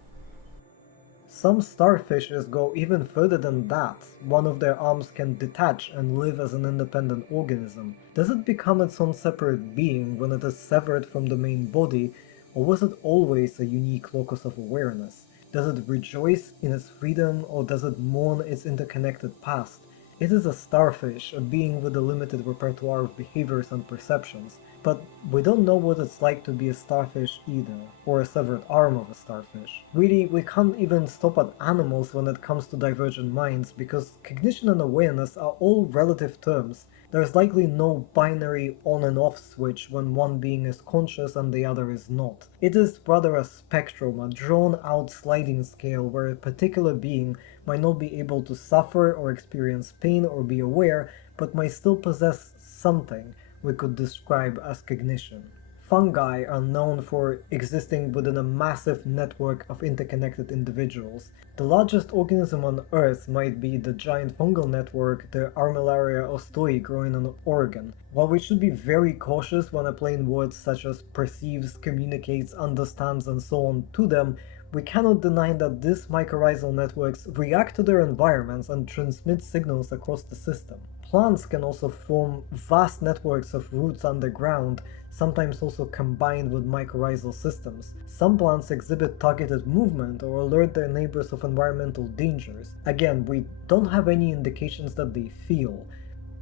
Some starfishes go even further than that. One of their arms can detach and live as an independent organism. Does it become its own separate being when it is severed from the main body, or was it always a unique locus of awareness? Does it rejoice in its freedom, or does it mourn its interconnected past? It is a starfish, a being with a limited repertoire of behaviors and perceptions, but we don't know what it's like to be a starfish either, or a severed arm of a starfish. Really, we can't even stop at animals when it comes to divergent minds, because cognition and awareness are all relative terms. There's likely no binary on and off switch when one being is conscious and the other is not. It is rather a spectrum, a drawn out sliding scale where a particular being might not be able to suffer or experience pain or be aware, but might still possess something we could describe as cognition. Fungi are known for existing within a massive network of interconnected individuals. The largest organism on Earth might be the giant fungal network, the Armillaria ostoi growing on Oregon. While we should be very cautious when applying words such as perceives, communicates, understands, and so on to them, we cannot deny that these mycorrhizal networks react to their environments and transmit signals across the system. Plants can also form vast networks of roots underground, sometimes also combined with mycorrhizal systems. Some plants exhibit targeted movement or alert their neighbors of environmental dangers. Again, we don't have any indications that they feel,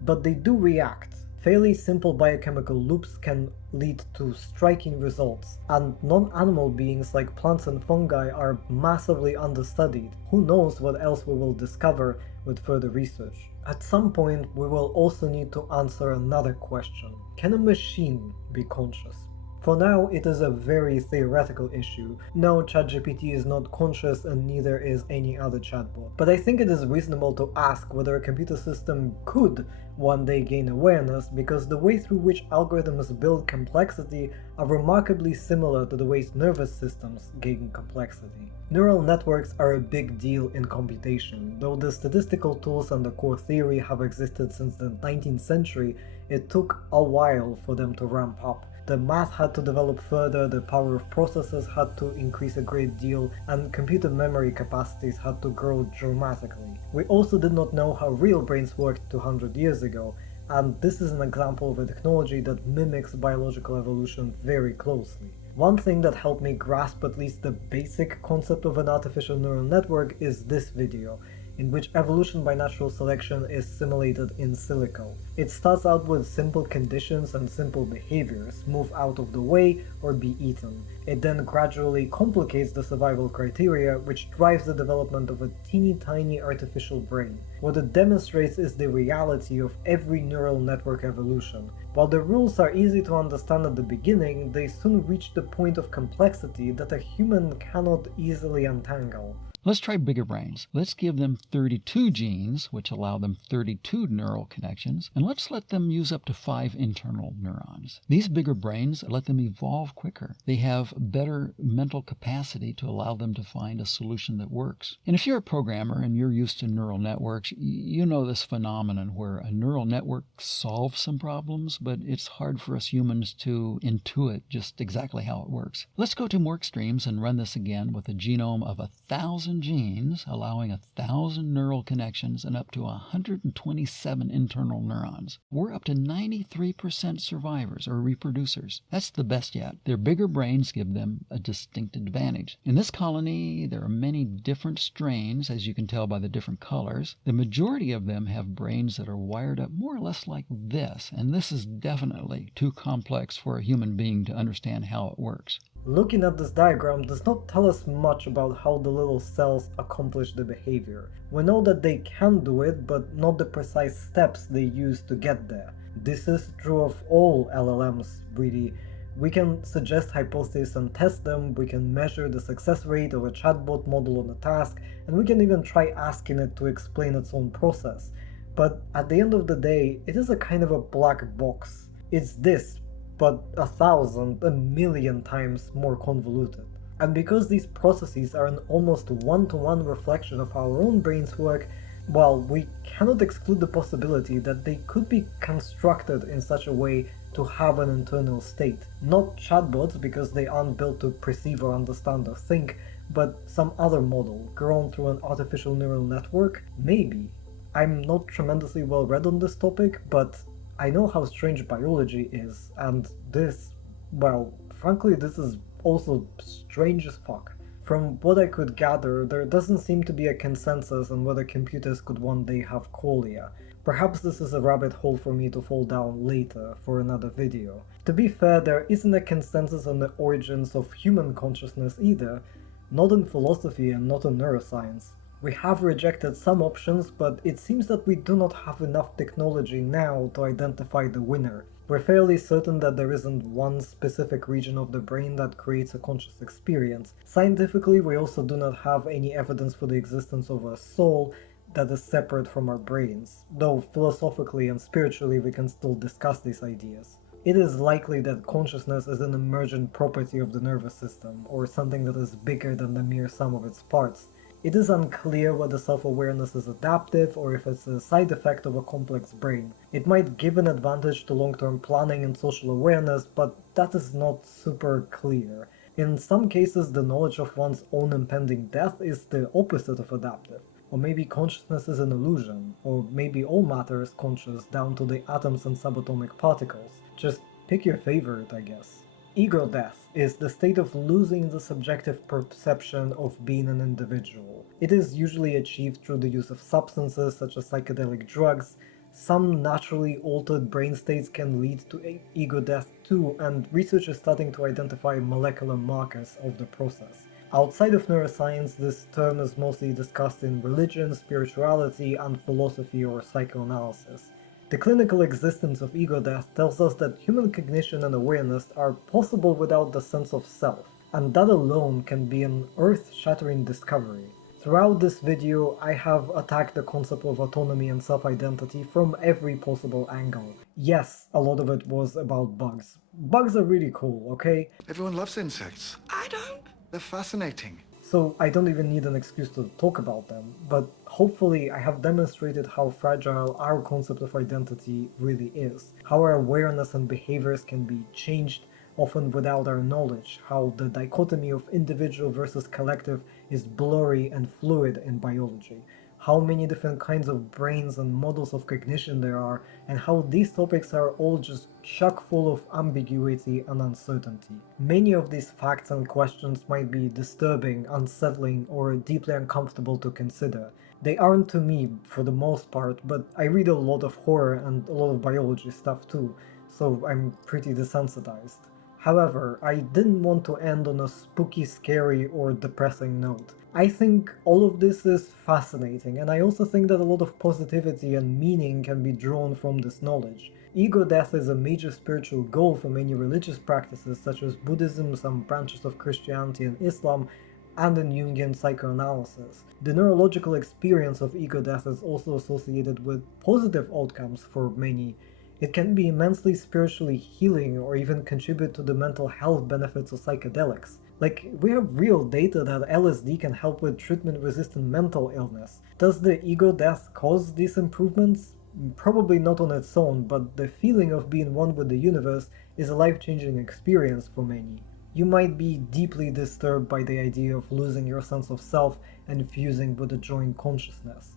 but they do react. Fairly simple biochemical loops can lead to striking results, and non-animal beings like plants and fungi are massively understudied. Who knows what else we will discover with further research. At some point, we will also need to answer another question. Can a machine be conscious? For now, it is a very theoretical issue. No, ChatGPT is not conscious and neither is any other chatbot. But I think it is reasonable to ask whether a computer system could one day gain awareness, because the way through which algorithms build complexity are remarkably similar to the ways nervous systems gain complexity. Neural networks are a big deal in computation. Though the statistical tools and the core theory have existed since the 19th century, it took a while for them to ramp up. The math had to develop further, the power of processors had to increase a great deal, and computer memory capacities had to grow dramatically. We also did not know how real brains worked 200 years ago, and this is an example of a technology that mimics biological evolution very closely. One thing that helped me grasp at least the basic concept of an artificial neural network is this video, in which evolution by natural selection is simulated in silico. It starts out with simple conditions and simple behaviors: move out of the way or be eaten. It then gradually complicates the survival criteria, which drives the development of a teeny tiny artificial brain. What it demonstrates is the reality of every neural network evolution. While the rules are easy to understand at the beginning, they soon reach the point of complexity that a human cannot easily untangle. Let's try bigger brains. Let's give them 32 genes, which allow them 32 neural connections, and let's let them use up to 5 internal neurons. These bigger brains let them evolve quicker. They have better mental capacity to allow them to find a solution that works. And if you're a programmer and you're used to neural networks, you know this phenomenon where a neural network solves some problems, but it's hard for us humans to intuit just exactly how it works. Let's go to more extremes and run this again with a genome of 1,000 genes, allowing 1,000 neural connections and up to 127 internal neurons. We're up to 93% survivors or reproducers. That's the best yet. Their bigger brains give them a distinct advantage. In this colony, there are many different strains, as you can tell by the different colors. The majority of them have brains that are wired up more or less like this, and this is definitely too complex for a human being to understand how it works. Looking at this diagram does not tell us much about how the little cells accomplish the behavior. We know that they can do it, but not the precise steps they use to get there. This is true of all LLMs, really. We can suggest hypotheses and test them, we can measure the success rate of a chatbot model on a task, and we can even try asking it to explain its own process. But at the end of the day, it is a kind of a black box. It's this, but 1,000, 1,000,000 times more convoluted. And because these processes are an almost one-to-one reflection of our own brain's work, well, we cannot exclude the possibility that they could be constructed in such a way to have an internal state. Not chatbots, because they aren't built to perceive or understand or think, but some other model, grown through an artificial neural network? Maybe. I'm not tremendously well read on this topic, but I know how strange biology is, and this, well, frankly, this is also strange as fuck. From what I could gather, there doesn't seem to be a consensus on whether computers could one day have qualia. Perhaps this is a rabbit hole for me to fall down later for another video. To be fair, there isn't a consensus on the origins of human consciousness either, not in philosophy and not in neuroscience. We have rejected some options, but it seems that we do not have enough technology now to identify the winner. We're fairly certain that there isn't one specific region of the brain that creates a conscious experience. Scientifically, we also do not have any evidence for the existence of a soul that is separate from our brains, though philosophically and spiritually we can still discuss these ideas. it is likely that consciousness is an emergent property of the nervous system, or something that is bigger than the mere sum of its parts. It is unclear whether self-awareness is adaptive or if it's a side effect of a complex brain. It might give an advantage to long-term planning and social awareness, but that is not super clear. In some cases, the knowledge of one's own impending death is the opposite of adaptive. Or maybe consciousness is an illusion, or maybe all matter is conscious down to the atoms and subatomic particles. Just pick your favorite, I guess. Ego death is the state of losing the subjective perception of being an individual. It is usually achieved through the use of substances such as psychedelic drugs. Some naturally altered brain states can lead to ego death too, and research is starting to identify molecular markers of the process. Outside of neuroscience, this term is mostly discussed in religion, spirituality, and philosophy or psychoanalysis. The clinical existence of ego death tells us that human cognition and awareness are possible without the sense of self, and that alone can be an earth-shattering discovery. Throughout this video, I have attacked the concept of autonomy and self-identity from every possible angle. Yes, a lot of it was about bugs. Bugs are really cool, okay? Everyone loves insects. I don't. They're fascinating. So I don't even need an excuse to talk about them, but hopefully I have demonstrated how fragile our concept of identity really is, how our awareness and behaviors can be changed, often without our knowledge, how the dichotomy of individual versus collective is blurry and fluid in biology, how many different kinds of brains and models of cognition there are, and how these topics are all just chock full of ambiguity and uncertainty. Many of these facts and questions might be disturbing, unsettling, or deeply uncomfortable to consider. They aren't to me, for the most part, but I read a lot of horror and a lot of biology stuff too, so I'm pretty desensitized. However, I didn't want to end on a spooky, scary, or depressing note. I think all of this is fascinating, and I also think that a lot of positivity and meaning can be drawn from this knowledge. Ego death is a major spiritual goal for many religious practices such as Buddhism, some branches of Christianity and Islam, and in Jungian psychoanalysis. The neurological experience of ego death is also associated with positive outcomes for many. It can be immensely spiritually healing or even contribute to the mental health benefits of psychedelics. Like, we have real data that LSD can help with treatment-resistant mental illness. Does the ego death cause these improvements? Probably not on its own, but the feeling of being one with the universe is a life-changing experience for many. You might be deeply disturbed by the idea of losing your sense of self and fusing with a joint consciousness.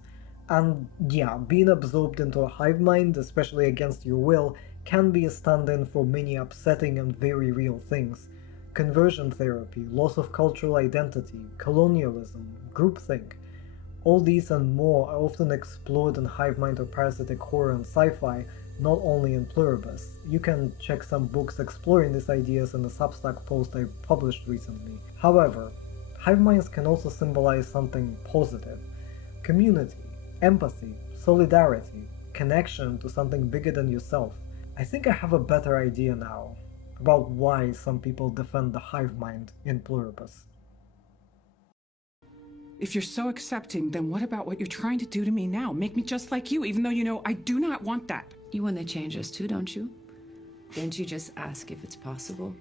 And yeah, being absorbed into a hive mind, especially against your will, can be a stand-in for many upsetting and very real things. Conversion therapy, loss of cultural identity, colonialism, groupthink. All these and more are often explored in hive mind or parasitic horror and sci-fi, not only in Pluribus. You can check some books exploring these ideas in the Substack post I published recently. However, hive minds can also symbolize something positive. Community, empathy, solidarity, connection to something bigger than yourself. I think I have a better idea now about why some people defend the hive mind in Pluribus. If you're so accepting, then what about what you're trying to do to me now? Make me just like you, even though you know I do not want that. You want to change us too, don't you? Don't you just ask if it's possible?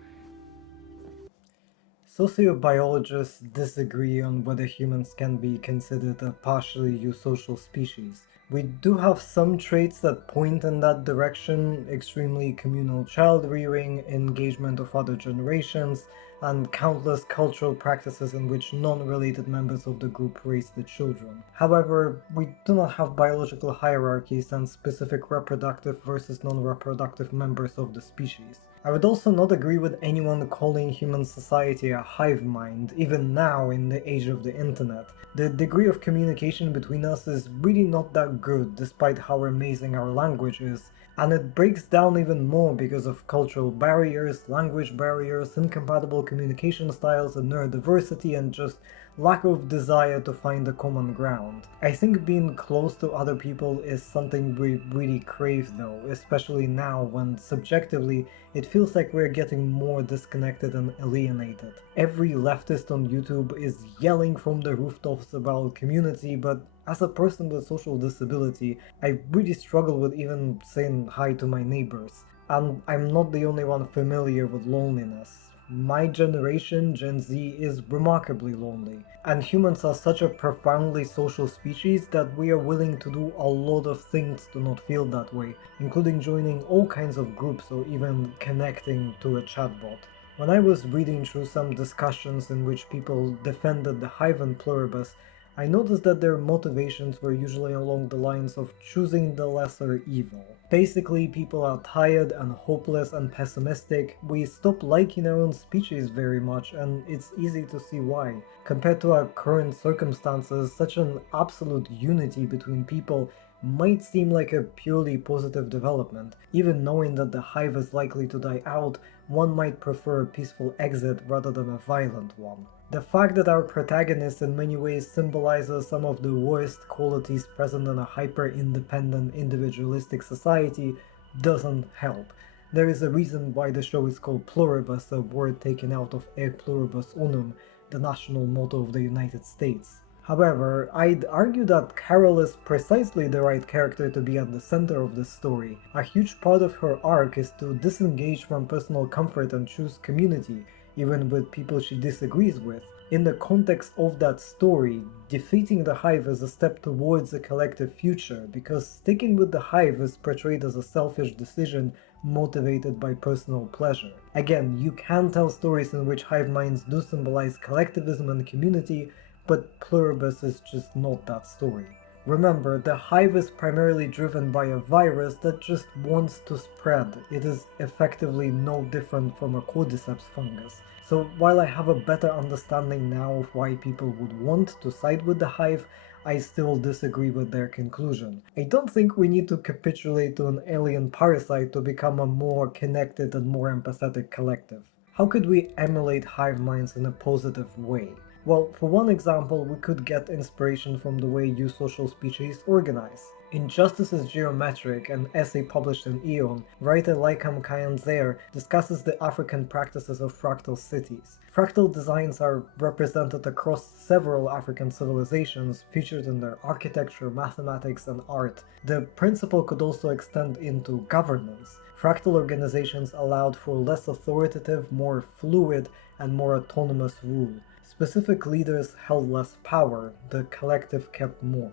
Sociobiologists disagree on whether humans can be considered a partially eusocial species. We do have some traits that point in that direction: extremely communal child rearing, engagement of other generations, and countless cultural practices in which non-related members of the group raise the children. However, we do not have biological hierarchies and specific reproductive versus non-reproductive members of the species. I would also not agree with anyone calling human society a hive mind, even now in the age of the internet. The degree of communication between us is really not that good, despite how amazing our language is, and it breaks down even more because of cultural barriers, language barriers, incompatible communication styles, and neurodiversity, and just lack of desire to find a common ground. I think being close to other people is something we really crave though, especially now when subjectively it feels like we're getting more disconnected and alienated. Every leftist on YouTube is yelling from the rooftops about community, but as a person with social disability, I really struggle with even saying hi to my neighbors. And I'm not the only one familiar with loneliness. My generation, Gen Z, is remarkably lonely, and humans are such a profoundly social species that we are willing to do a lot of things to not feel that way, including joining all kinds of groups or even connecting to a chatbot. When I was reading through some discussions in which people defended the hive and pluribus, I noticed that their motivations were usually along the lines of choosing the lesser evil. Basically, people are tired and hopeless and pessimistic. We stop liking our own species very much, and it's easy to see why. Compared to our current circumstances, such an absolute unity between people might seem like a purely positive development. Even knowing that the hive is likely to die out, one might prefer a peaceful exit rather than a violent one. The fact that our protagonist in many ways symbolizes some of the worst qualities present in a hyper-independent, individualistic society doesn't help. There is a reason why the show is called Pluribus, a word taken out of E Pluribus Unum, the national motto of the United States. However, I'd argue that Carol is precisely the right character to be at the center of this story. A huge part of her arc is to disengage from personal comfort and choose community, even with people she disagrees with. In the context of that story, defeating the hive is a step towards a collective future, because sticking with the hive is portrayed as a selfish decision motivated by personal pleasure. Again, you can tell stories in which hive minds do symbolize collectivism and community, but Pluribus is just not that story. Remember, the hive is primarily driven by a virus that just wants to spread. It is effectively no different from a cordyceps fungus. So while I have a better understanding now of why people would want to side with the hive, I still disagree with their conclusion. I don't think we need to capitulate to an alien parasite to become a more connected and more empathetic collective. How could we emulate hive minds in a positive way? Well, for one example, we could get inspiration from the way eusocial species organize. In Justice is Geometric, an essay published in Aeon, writer Laikam Kayanzer discusses the African practices of fractal cities. Fractal designs are represented across several African civilizations, featured in their architecture, mathematics, and art. The principle could also extend into governance. Fractal organizations allowed for less authoritative, more fluid, and more autonomous rule. Specific leaders held less power, the collective kept more.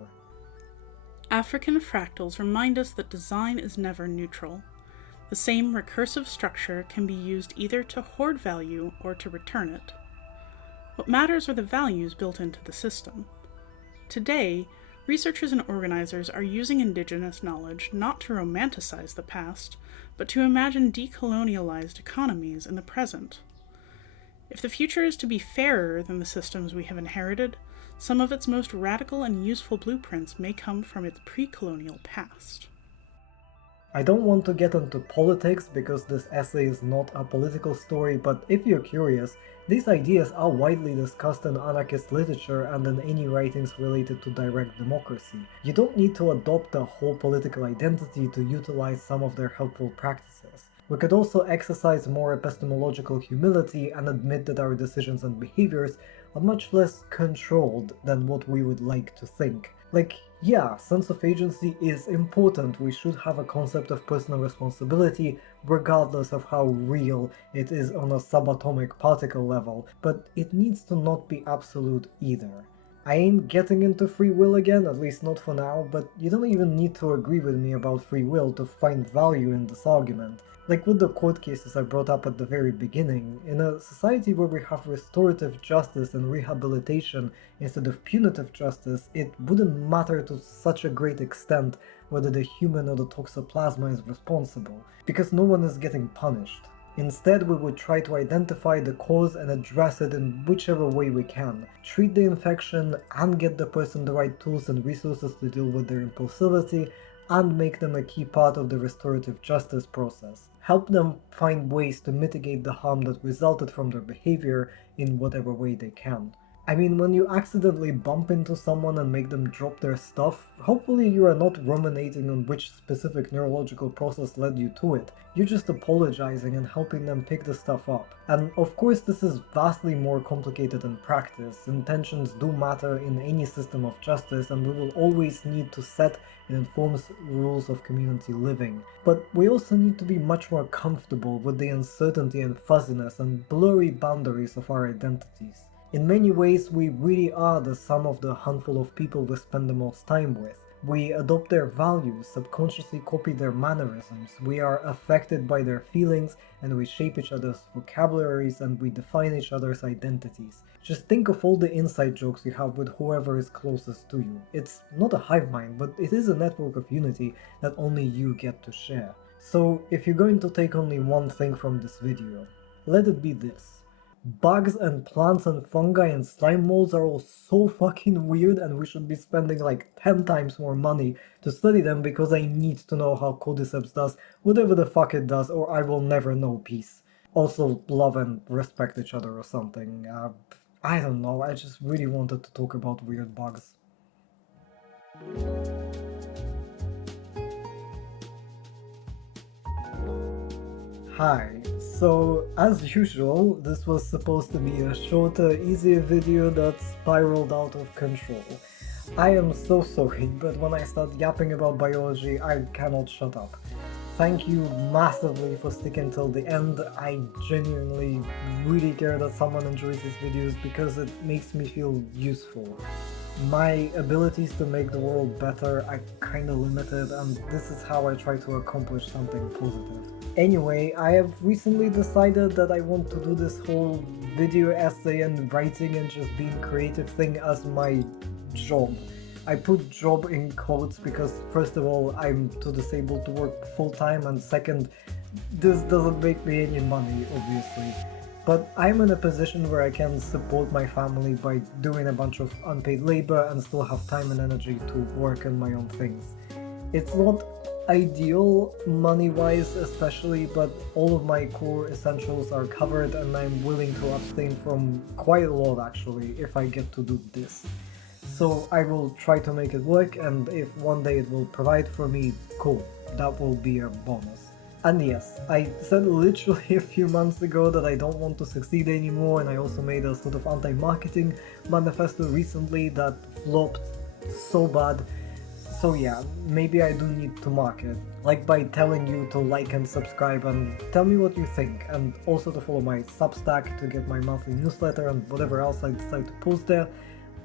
African fractals remind us that design is never neutral. The same recursive structure can be used either to hoard value or to return it. What matters are the values built into the system. Today, researchers and organizers are using indigenous knowledge not to romanticize the past, but to imagine decolonialized economies in the present. If the future is to be fairer than the systems we have inherited, some of its most radical and useful blueprints may come from its pre-colonial past. I don't want to get into politics because this essay is not a political story, but if you're curious, these ideas are widely discussed in anarchist literature and in any writings related to direct democracy. You don't need to adopt a whole political identity to utilize some of their helpful practices. We could also exercise more epistemological humility and admit that our decisions and behaviors are much less controlled than what we would like to think. Like, yeah, sense of agency is important. We should have a concept of personal responsibility, regardless of how real it is on a subatomic particle level, but it needs to not be absolute either. I ain't getting into free will again, at least not for now, but you don't even need to agree with me about free will to find value in this argument. Like with the court cases I brought up at the very beginning, in a society where we have restorative justice and rehabilitation instead of punitive justice, it wouldn't matter to such a great extent whether the human or the toxoplasma is responsible, because no one is getting punished. Instead, we would try to identify the cause and address it in whichever way we can. Treat the infection and get the person the right tools and resources to deal with their impulsivity, and make them a key part of the restorative justice process. Help them find ways to mitigate the harm that resulted from their behavior in whatever way they can. I mean, when you accidentally bump into someone and make them drop their stuff, hopefully you are not ruminating on which specific neurological process led you to it. You're just apologizing and helping them pick the stuff up. And of course this is vastly more complicated in practice. Intentions do matter in any system of justice, and we will always need to set and enforce rules of community living. But we also need to be much more comfortable with the uncertainty and fuzziness and blurry boundaries of our identities. In many ways, we really are the sum of the handful of people we spend the most time with. We adopt their values, subconsciously copy their mannerisms, we are affected by their feelings, and we shape each other's vocabularies and we define each other's identities. Just think of all the inside jokes you have with whoever is closest to you. It's not a hive mind, but it is a network of unity that only you get to share. So if you're going to take only one thing from this video, let it be this. Bugs and plants and fungi and slime molds are all so fucking weird, and we should be spending like 10 times more money to study them because I need to know how cordyceps does whatever the fuck it does, or I will never know peace. Also, love and respect each other or something. I don't know, I just really wanted to talk about weird bugs. Hi, so as usual, this was supposed to be a shorter, easier video that spiraled out of control. I am so sorry, but when I start yapping about biology, I cannot shut up. Thank you massively for sticking till the end. I genuinely really care that someone enjoys these videos because it makes me feel useful. My abilities to make the world better are kinda limited, and this is how I try to accomplish something positive. Anyway, I have recently decided that I want to do this whole video essay and writing and just being creative thing as my job. I put job in quotes because first of all, I'm too disabled to work full-time, and second, this doesn't make me any money, obviously. But I'm in a position where I can support my family by doing a bunch of unpaid labor and still have time and energy to work on my own things. It's not ideal money-wise especially, but all of my core essentials are covered and I'm willing to abstain from quite a lot actually if I get to do this. So I will try to make it work, and if one day it will provide for me, cool, that will be a bonus. And yes, I said literally a few months ago that I don't want to succeed anymore, and I also made a sort of anti-marketing manifesto recently that flopped so bad. So yeah, maybe I do need to market, like by telling you to like and subscribe and tell me what you think, and also to follow my Substack to get my monthly newsletter and whatever else I decide to post there,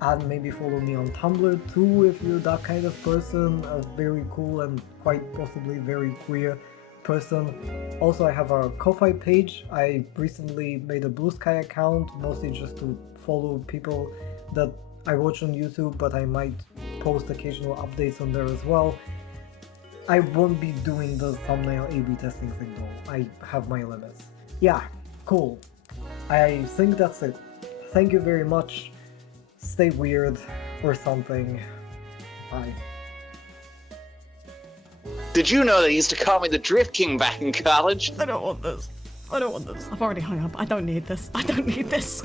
and maybe follow me on Tumblr too if you're that kind of person, a very cool and quite possibly very queer person. Also, I have a Ko-Fi page. I recently made a Blue Sky account, mostly just to follow people that I watch on YouTube, but I might post occasional updates on there as well. I won't be doing the thumbnail A/B testing thing though. I have my limits. Yeah, cool. I think that's it. Thank you very much. Stay weird or something. Bye. Did you know they used to call me the Drift King back in college? I don't want this. I don't want this. I've already hung up. I don't need this. I don't need this.